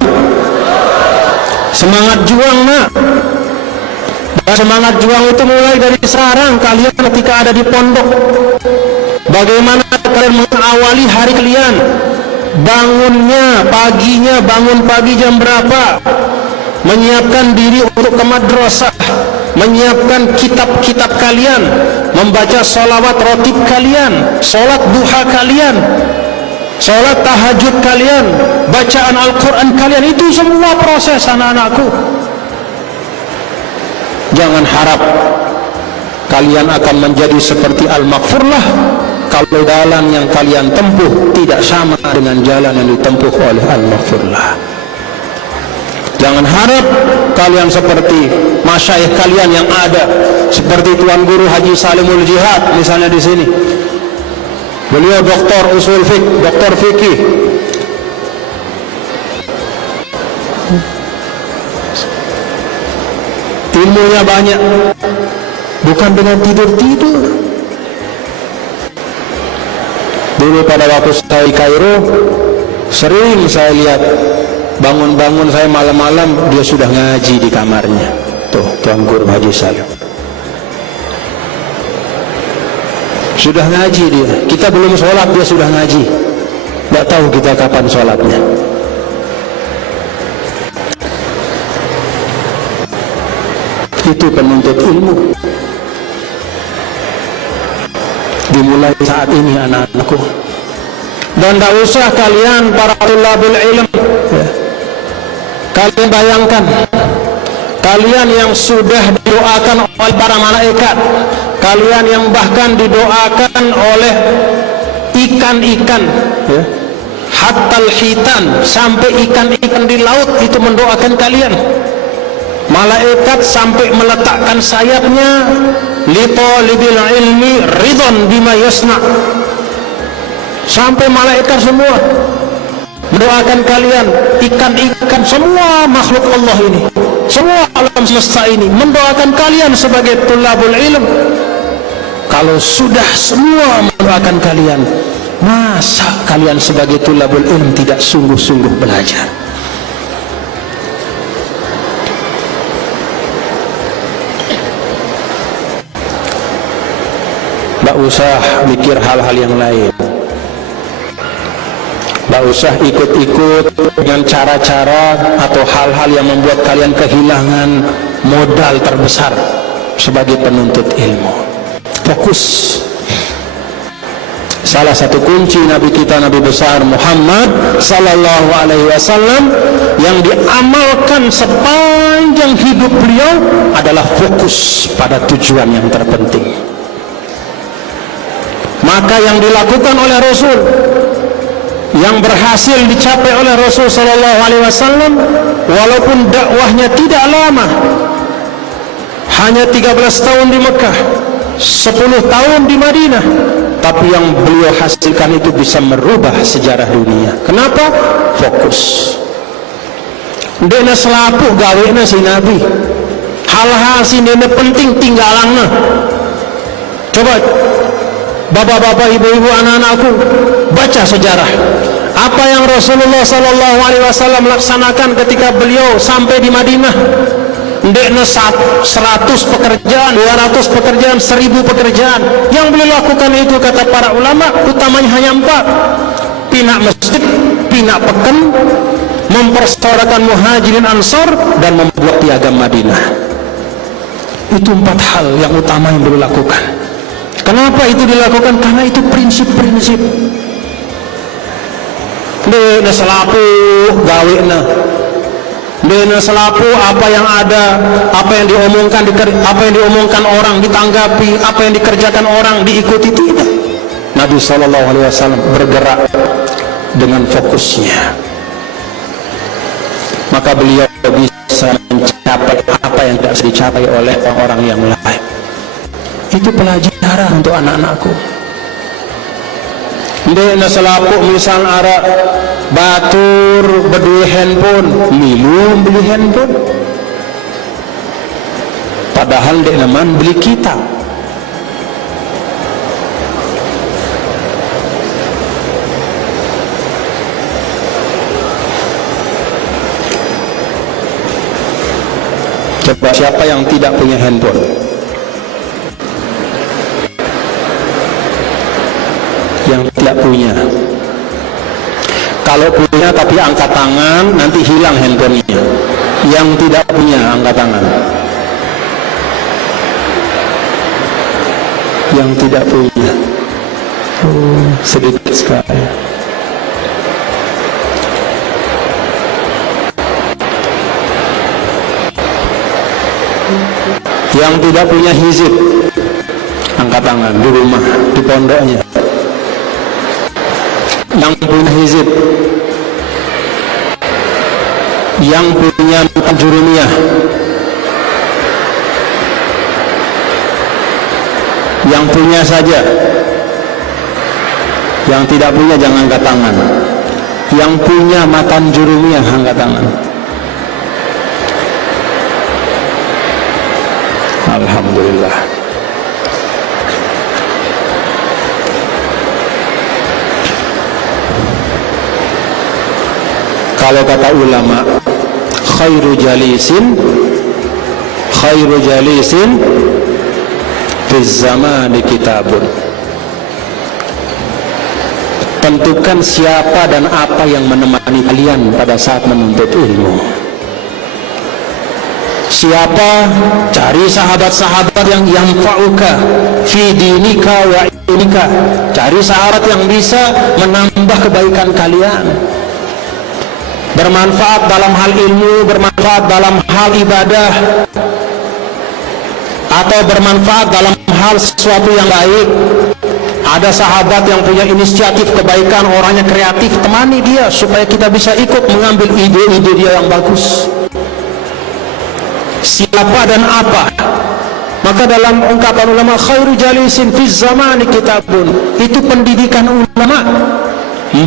Semangat juang, nak. Semangat juang itu mulai dari sekarang. Kalian ketika ada di pondok, bagaimana kalian mengawali hari kalian? Bangunnya paginya, bangun pagi jam berapa? Menyiapkan diri untuk ke madrasah, menyiapkan kitab-kitab kalian, membaca sholawat rotib kalian, sholat duha kalian, sholat tahajud kalian, bacaan Al-Quran kalian. Itu semua proses anak-anakku. Jangan harap kalian akan menjadi seperti Al-Maghfurlah kalau jalan yang kalian tempuh tidak sama dengan jalan yang ditempuh oleh Al-Maghfurlah. Jangan harap kalian seperti masyayikh kalian yang ada, seperti Tuan Guru Haji Salimul Jihad misalnya di sini. Beliau doktor usul fiqh, doktor fikih. Ilmunya banyak, bukan dengan tidur-tidur. Dulu pada waktu saya di Kairo, sering saya lihat bangun-bangun saya malam-malam dia sudah ngaji di kamarnya. Tuh, Tuan Guru Haji Salim sudah ngaji dia. Kita belum sholat dia sudah ngaji. Tidak tahu kita kapan sholatnya. Itu penuntut ilmu. Dimulai saat ini anak-anakku. Dan tidak usah kalian para tulabul ilm, kalian bayangkan, kalian yang sudah didoakan oleh para malaikat, kalian yang bahkan didoakan oleh ikan-ikan, hattal hitan, sampai ikan-ikan di laut itu mendoakan kalian. Malaikat sampai meletakkan sayapnya, li talibil ilmi ridon bima yasna, sampai malaikat semua mendoakan kalian. Ikan-ikan, semua makhluk Allah ini, semua alam semesta ini mendoakan kalian sebagai tulabul ilm. Kalau sudah semua mendoakan kalian, masa kalian sebagai tulabul ilm tidak sungguh-sungguh belajar? Tak usah mikir hal-hal yang lain, tak usah ikut-ikut dengan cara-cara atau hal-hal yang membuat kalian kehilangan modal terbesar sebagai penuntut ilmu. Fokus. Salah satu kunci Nabi kita, Nabi besar Muhammad sallallahu alaihi wasallam, yang diamalkan sepanjang hidup beliau adalah fokus pada tujuan yang terpenting. Maka yang dilakukan oleh Rasul, yang berhasil dicapai oleh Rasul sallallahu alaihi wasallam, walaupun dakwahnya tidak lama, hanya 13 tahun di Mekah, 10 tahun di Madinah, tapi yang beliau hasilkan itu bisa merubah sejarah dunia. Kenapa? Fokus. Dena selapu gawena si Nabi, hal-hal si dena penting tinggalannya. Coba bapak-bapak, ibu-ibu, anak-anakku, baca sejarah apa yang Rasulullah sallallahu alaihi wasallam laksanakan ketika beliau sampai di Madinah. Ndekna 100 pekerjaan, 200 pekerjaan, 1000 pekerjaan. Yang beliau lakukan itu, kata para ulama, utamanya hanya 4: pinak masjid, pinak peken, mempersaudarakan muhajirin ansor, dan membuat piagam Madinah. Itu 4 hal yang utama yang beliau lakukan. Kenapa itu dilakukan? Karena itu prinsip-prinsip. Dena selapu gawena, dena selapu apa yang ada, apa yang diomongkan orang ditanggapi, apa yang dikerjakan orang diikuti, tidak. Nabi sallallahu alaihi wasallam bergerak dengan fokusnya. Maka beliau bisa mencapai apa yang tidak bisa dicapai oleh orang-orang yang lain. Itu pelajaran untuk anak-anakku. Dena selapu misal ara batur berdua handphone, milu beli handphone, padahal dek naman beli kitab. Coba siapa yang tidak punya handphone? Yang tidak punya. Kalau punya tapi angkat tangan, nanti hilang handphonenya. Yang tidak punya, angkat tangan. Yang tidak punya, sedikit sekali. Yang tidak punya hizib, angkat tangan, di rumah, di pondoknya. Yang punya hizib, yang punya jurumiyah, yang punya saja, yang tidak punya jangan angkat tangan. Yang punya matan jurumiyah angkat tangan. Alhamdulillah. Kalau kata ulama, khairu jalisin fi zamani kitabun. Tentukan siapa dan apa yang menemani kalian pada saat menuntut ilmu. Siapa? Cari sahabat-sahabat yang yanfa'uka fi dinika wa nikah. Cari sahabat yang bisa menambah kebaikan kalian, bermanfaat dalam hal ilmu, bermanfaat dalam hal ibadah, atau bermanfaat dalam hal sesuatu yang baik. Ada sahabat yang punya inisiatif kebaikan, orangnya kreatif, temani dia supaya kita bisa ikut mengambil ide-ide dia yang bagus. Siapa dan apa? Maka dalam ungkapan ulama, khairu jalisin fi zamani kitabun, itu pendidikan ulama.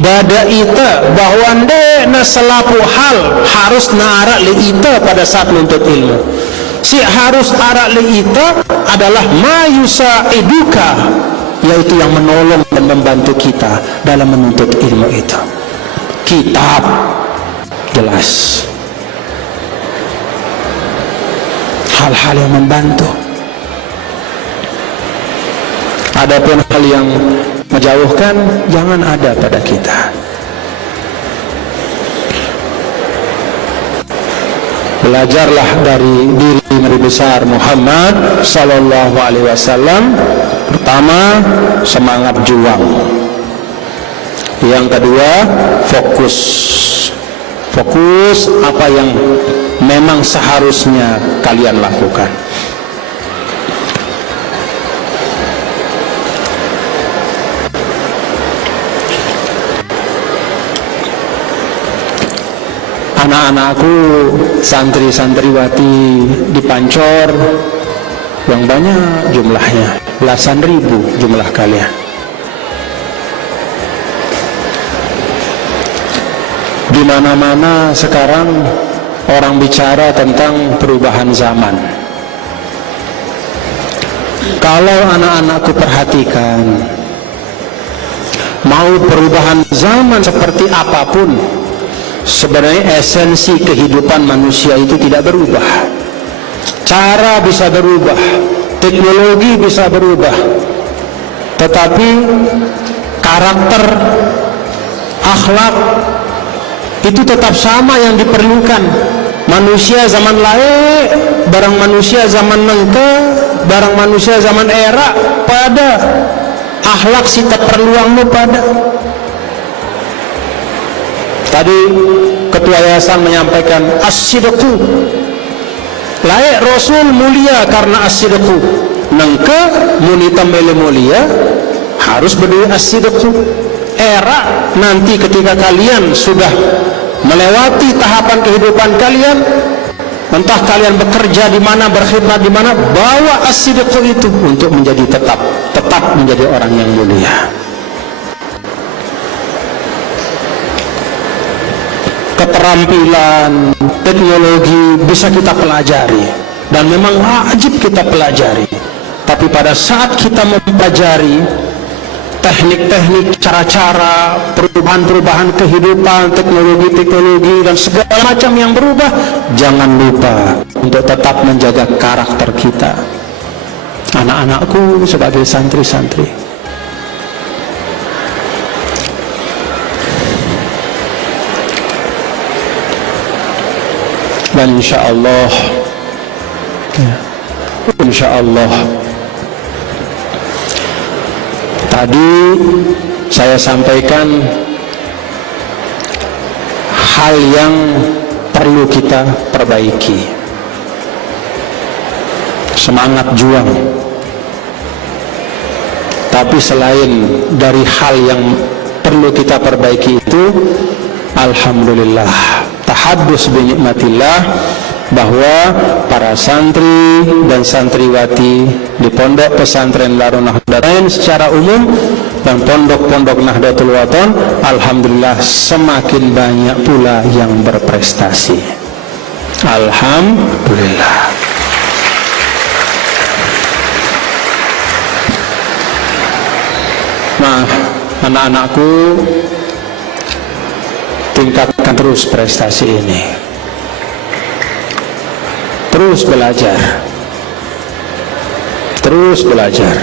Bada ita bahwa na selapu hal harus naara li ita pada saat menuntut ilmu. Si harus ara li ita adalah mayusa eduka, yaitu yang menolong dan membantu kita dalam menuntut ilmu itu. Kitab jelas, hal-hal yang membantu. Adapun hal yang menjauhkan, jangan ada pada kita. Belajarlah dari diri Nabi besar Muhammad sallallahu alaihi wasallam. Pertama, semangat juang. Yang kedua, fokus. Fokus apa yang memang seharusnya kalian lakukan. Anak-anakku, santri-santriwati di Pancor yang banyak jumlahnya, belasan ribu jumlah kalian. Di mana-mana sekarang orang bicara tentang perubahan zaman. Kalau anak-anakku perhatikan, mau perubahan zaman seperti apapun, sebenarnya esensi kehidupan manusia itu tidak berubah. Cara bisa berubah, teknologi bisa berubah, tetapi karakter, akhlak itu tetap sama yang diperlukan. Manusia zaman lae, barang manusia zaman nengke, barang manusia zaman era pada akhlak si terperluangmu pada. Tadi ketua yayasan menyampaikan as-sidqu. Layak Rasul mulia karena as-sidqu. Nengke munita mele mulia harus berdiri as-sidqu. Era nanti ketika kalian sudah melewati tahapan kehidupan kalian, entah kalian bekerja di mana, berkhidmat di mana, bawa as-sidqu itu untuk menjadi tetap menjadi orang yang mulia. Keterampilan, teknologi bisa kita pelajari dan memang wajib kita pelajari. Tapi pada saat kita mempelajari teknik-teknik, cara-cara, perubahan-perubahan kehidupan, teknologi-teknologi dan segala macam yang berubah, jangan lupa untuk tetap menjaga karakter kita. Anak-anakku sebagai santri-santri, dan insyaallah tadi saya sampaikan hal yang perlu kita perbaiki. Semangat juang. Tapi selain dari hal yang perlu kita perbaiki itu, alhamdulillah, tahaddus bi nikmatillah, bahwa para santri dan santriwati di pondok pesantren Darun Nahdlatain secara umum dan pondok-pondok Nahdlatul Wathon, alhamdulillah semakin banyak pula yang berprestasi. Alhamdulillah. Nah, anak-anakku, tingkatkan terus prestasi ini. Terus belajar. Terus belajar.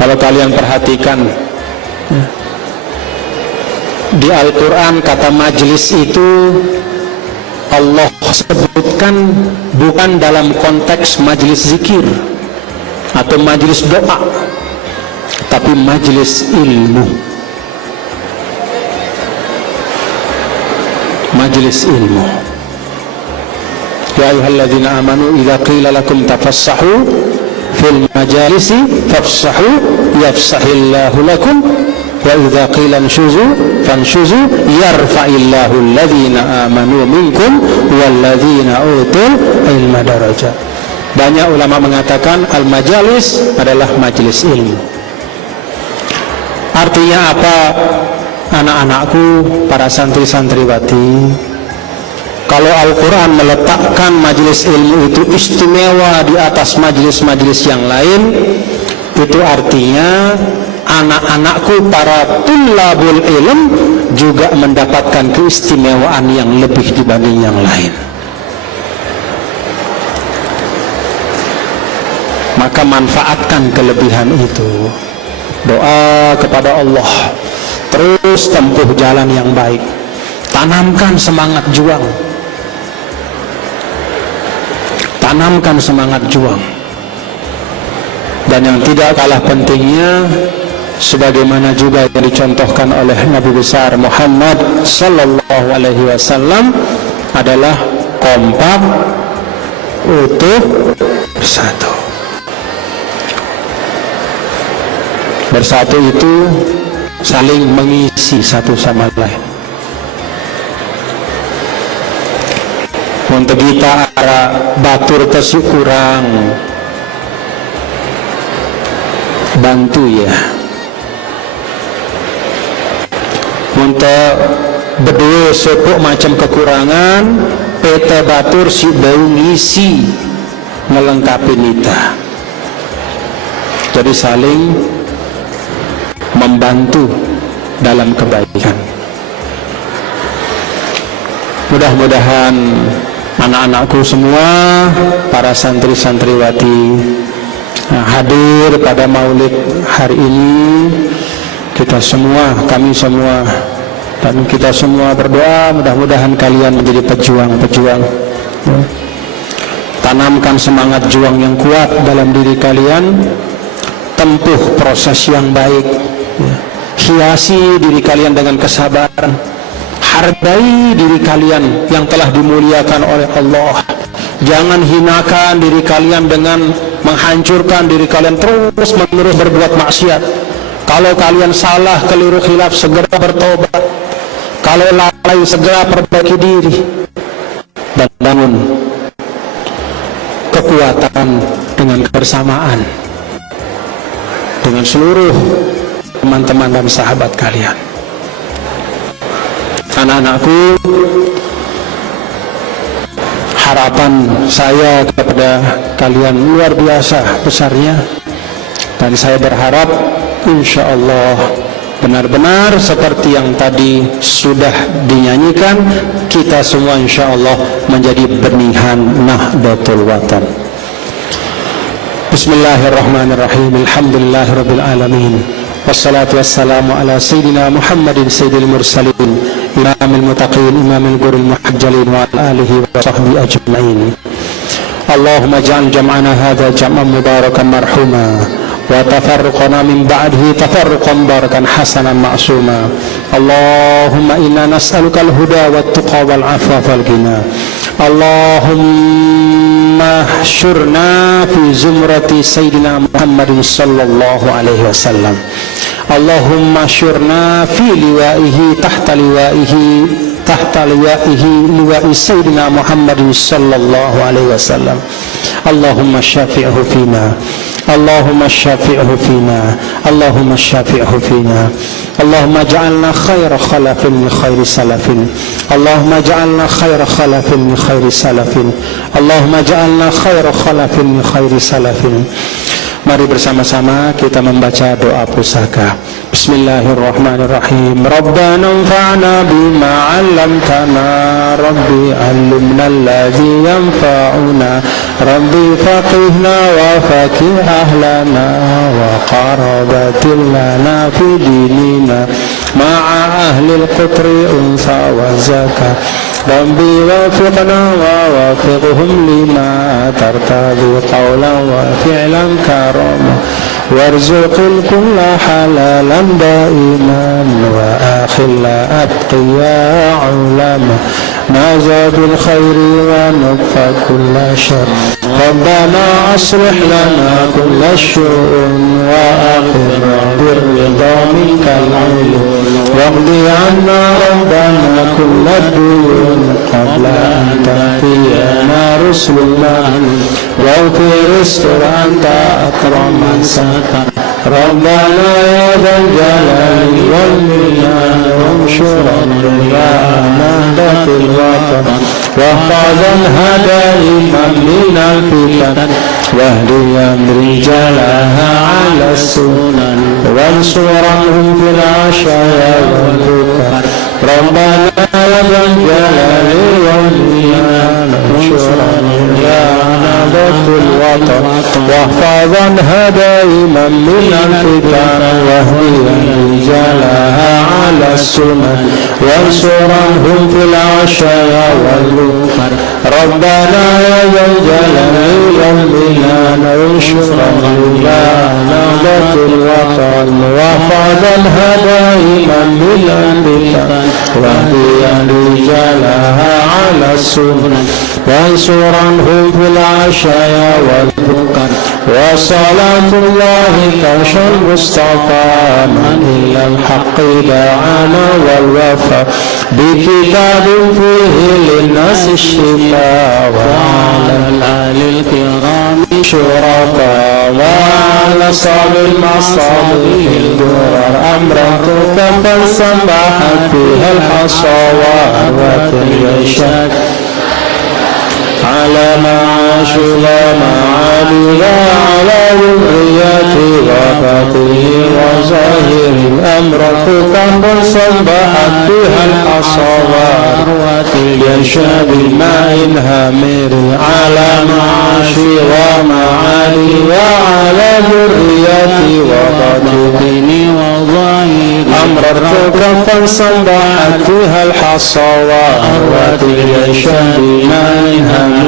Kalau kalian perhatikan di Al-Quran, kata majlis itu Allah sebutkan bukan dalam konteks majlis zikir, atau majelis doa, tapi majelis ilmu. Majelis ilmu. Ya ayyuhalladzina amanu idza qila lakum tafassahu fil majalisi fafsahu yafsahillahu lakum wa idza qila anshuzu fanshuzu yarfa'illahu alladhina amanu minkum walladzina utul ilma darajat. Banyak ulama mengatakan al-majalis adalah majelis ilmu. Artinya apa, anak-anakku, para santri-santriwati? Kalau Al-Quran meletakkan majelis ilmu itu istimewa di atas majelis-majelis yang lain, itu artinya anak-anakku para tullabul ilm juga mendapatkan keistimewaan yang lebih dibanding yang lain. Maka manfaatkan kelebihan itu. Doa kepada Allah, terus tempuh jalan yang baik, tanamkan semangat juang, tanamkan semangat juang. Dan yang tidak kalah pentingnya, sebagaimana juga yang dicontohkan oleh Nabi besar Muhammad sallallahu alaihi wasallam, adalah kompak, utuh, bersatu. Bersatu itu saling mengisi satu sama lain. Untuk kita arah batur tersik kurang bantu ya. Untuk berdua sepuk macam kekurangan, PT batur si bau ngisi melengkapi nita. Jadi saling membantu dalam kebaikan. Mudah-mudahan anak-anakku semua, para santri-santriwati hadir pada maulid hari ini, kita semua, kami semua, dan kita semua berdoa mudah-mudahan kalian menjadi pejuang-pejuang. Tanamkan semangat juang yang kuat dalam diri kalian, tempuh proses yang baik, hiasi diri kalian dengan kesabaran, hargai diri kalian yang telah dimuliakan oleh Allah. Jangan hinakan diri kalian dengan menghancurkan diri kalian terus menerus berbuat maksiat. Kalau kalian salah, keliru, khilaf, segera bertobat. Kalau lalai, segera perbaiki diri dan bangun kekuatan dengan kebersamaan dengan seluruh teman-teman dan sahabat kalian. Anak-anakku, harapan saya kepada kalian luar biasa besarnya, dan saya berharap insya Allah benar-benar seperti yang tadi sudah dinyanyikan, kita semua insya Allah menjadi benihan Nahdlatul Watan. Bismillahirrahmanirrahim. Alhamdulillahirabbil alamin. Wassalatu wassalamu ala sayyidina Muhammadin sayyidil mursalin, imamil muttaqin, imamil ghurril muhajjalin, wa ala alihi wa sahbihi ajma'in. Allahumma ja'al jam'ana hadha jam'an mubarakan marhuma, wa tafarruqana min ba'dihi tafarruqan barakan hasanan ma'suma. Allahumma inna nas'aluka al-huda wat tuqa wal 'afafa wal ghina. Allahumma syurna fi zumrati sayyidina Muhammadin sallallahu alaihi wasallam. Allahumma syurna fi liwa'ihi tahta liwa'i sayyidina Muhammadin sallallahu alaihi wasallam. Allahumma syafi'hu fina, Allahumma syafi'hu fina, Allahumma syafi'hu fina. Allahumma ja'alna khaira khalafin min khairi salafin, Allahumma ja'alna khaira khalafin min khairi salafin, Allahumma ja'alna khaira khalafin min khairi salafin. Mari bersama-sama kita membaca doa pusaka. Bismillahirrahmanirrahim. Rabbana anfa'na bima 'allamtana, Rabbi 'allimna alladhi yanfa'una, Rabbi faqihna wa faqih ahlana wa qarabatin lana fi dinina ma'a ahli al-qutri unsa wa zaka. Rabbi wafiqna wa wafiqhum lima tartabi qawlan wa fi'lan karama warzuqil kulla halalan daiman wa akhilla atqiya ulama nazadul khairi wa nukfa kulla syar. Rabbana aslih lana kulla syu'un wa akhirna birrida minkal ulun waqdi anna rabbana kulla duyun qabla an ta'tiyana rusulullah waghfir istur anta akraman satar. Rabbana ya dzal jalali wal minan wanshur riyana datil watan wahfazan hadaiman minal fitan wahdiyan rijalaha ala sunan wansuranhum fil ashaya wal bukar. Rabbana ya dzal jalali wal minan wanshur riyana datil watan wahfazan hadaiman minal fitan wahdiyan rijalaha ala sunan wansuranhum fil ashaya wal bukar. Rabbana ya dzal jalali wal minan wanshur riyana datil watan wahfazan hadaiman minal fitan wahdiyan rijalaha ala sunan wansuranhum fil ashaya wal bukar. Wa salatullahi kashal mustafa man ilal haqqi da'ana wal wafa bi kitabin fihi linnas shifa wa ala alil kirami syurafa wa ala sabil masabil durar amran tukafan sambahat bihal hasawa arwatin yashad على معاش ومعالي وعلى ذريات وفاته وظاهر الأمر كم صبحت بها الحصى وأروات اليشاب الماء هامر على معاش ومعالي وعلى ذريات وفاته وظاهر أمررت كفا صبحت فيها الحصى وأروات اليشاب الماء هامر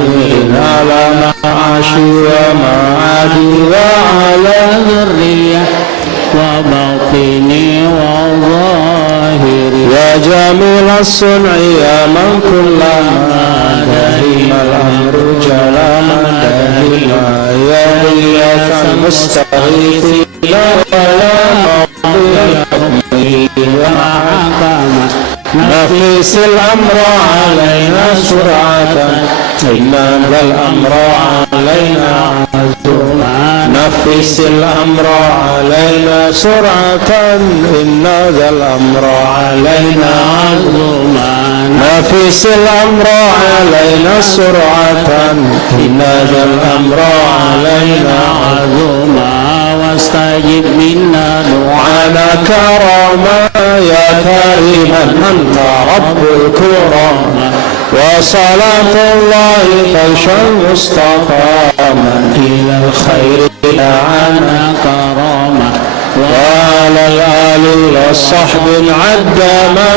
على معاشي ومعادي وعلى ذرية وباطني وظاهري يا جميل الصنع يا من كلما دهم الأمر جلاما دهما يا إياك المستغيث ولا مضي ومعكما نفيس الأمر علينا سرعة إن ذا الأمر علينا عزوما نفيس الأمر علينا سرعة إن ذا الأمر علينا عزوما نفيس الأمر علينا سرعة إن ذا الأمر علينا عزوما واستجب منا دعانا كرما يا كريما أنت رب الكرم وصلاة الله خيش المصطفى من إلى الخير دعانا كرما وعلى الآل والصحب عد ما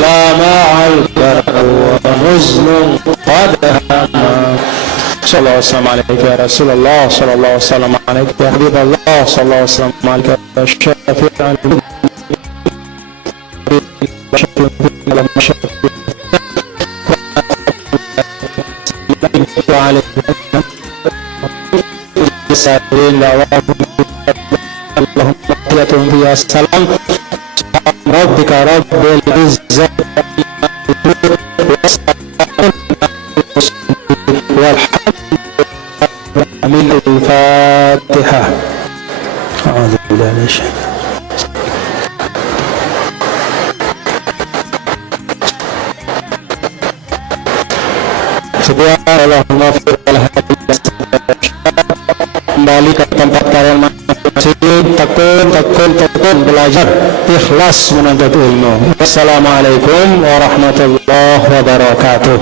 لا مع البر وحزن قد هما صلى الله وسلم عليك يا رسول الله صلى الله وسلم عليك يا حبيب الله صلى الله وسلم عليك يا شافع اللهم تحياتهم فيها السلام ربك رب العزة والحمد من الفاتحة. أعوذ بالله من الشيطان. Sekian Allahumma fir'allah kembali ke tempat kalian masing-masing, tekun belajar, ikhlas menuntut ilmu. Wassalamualaikum warahmatullahi wabarakatuh.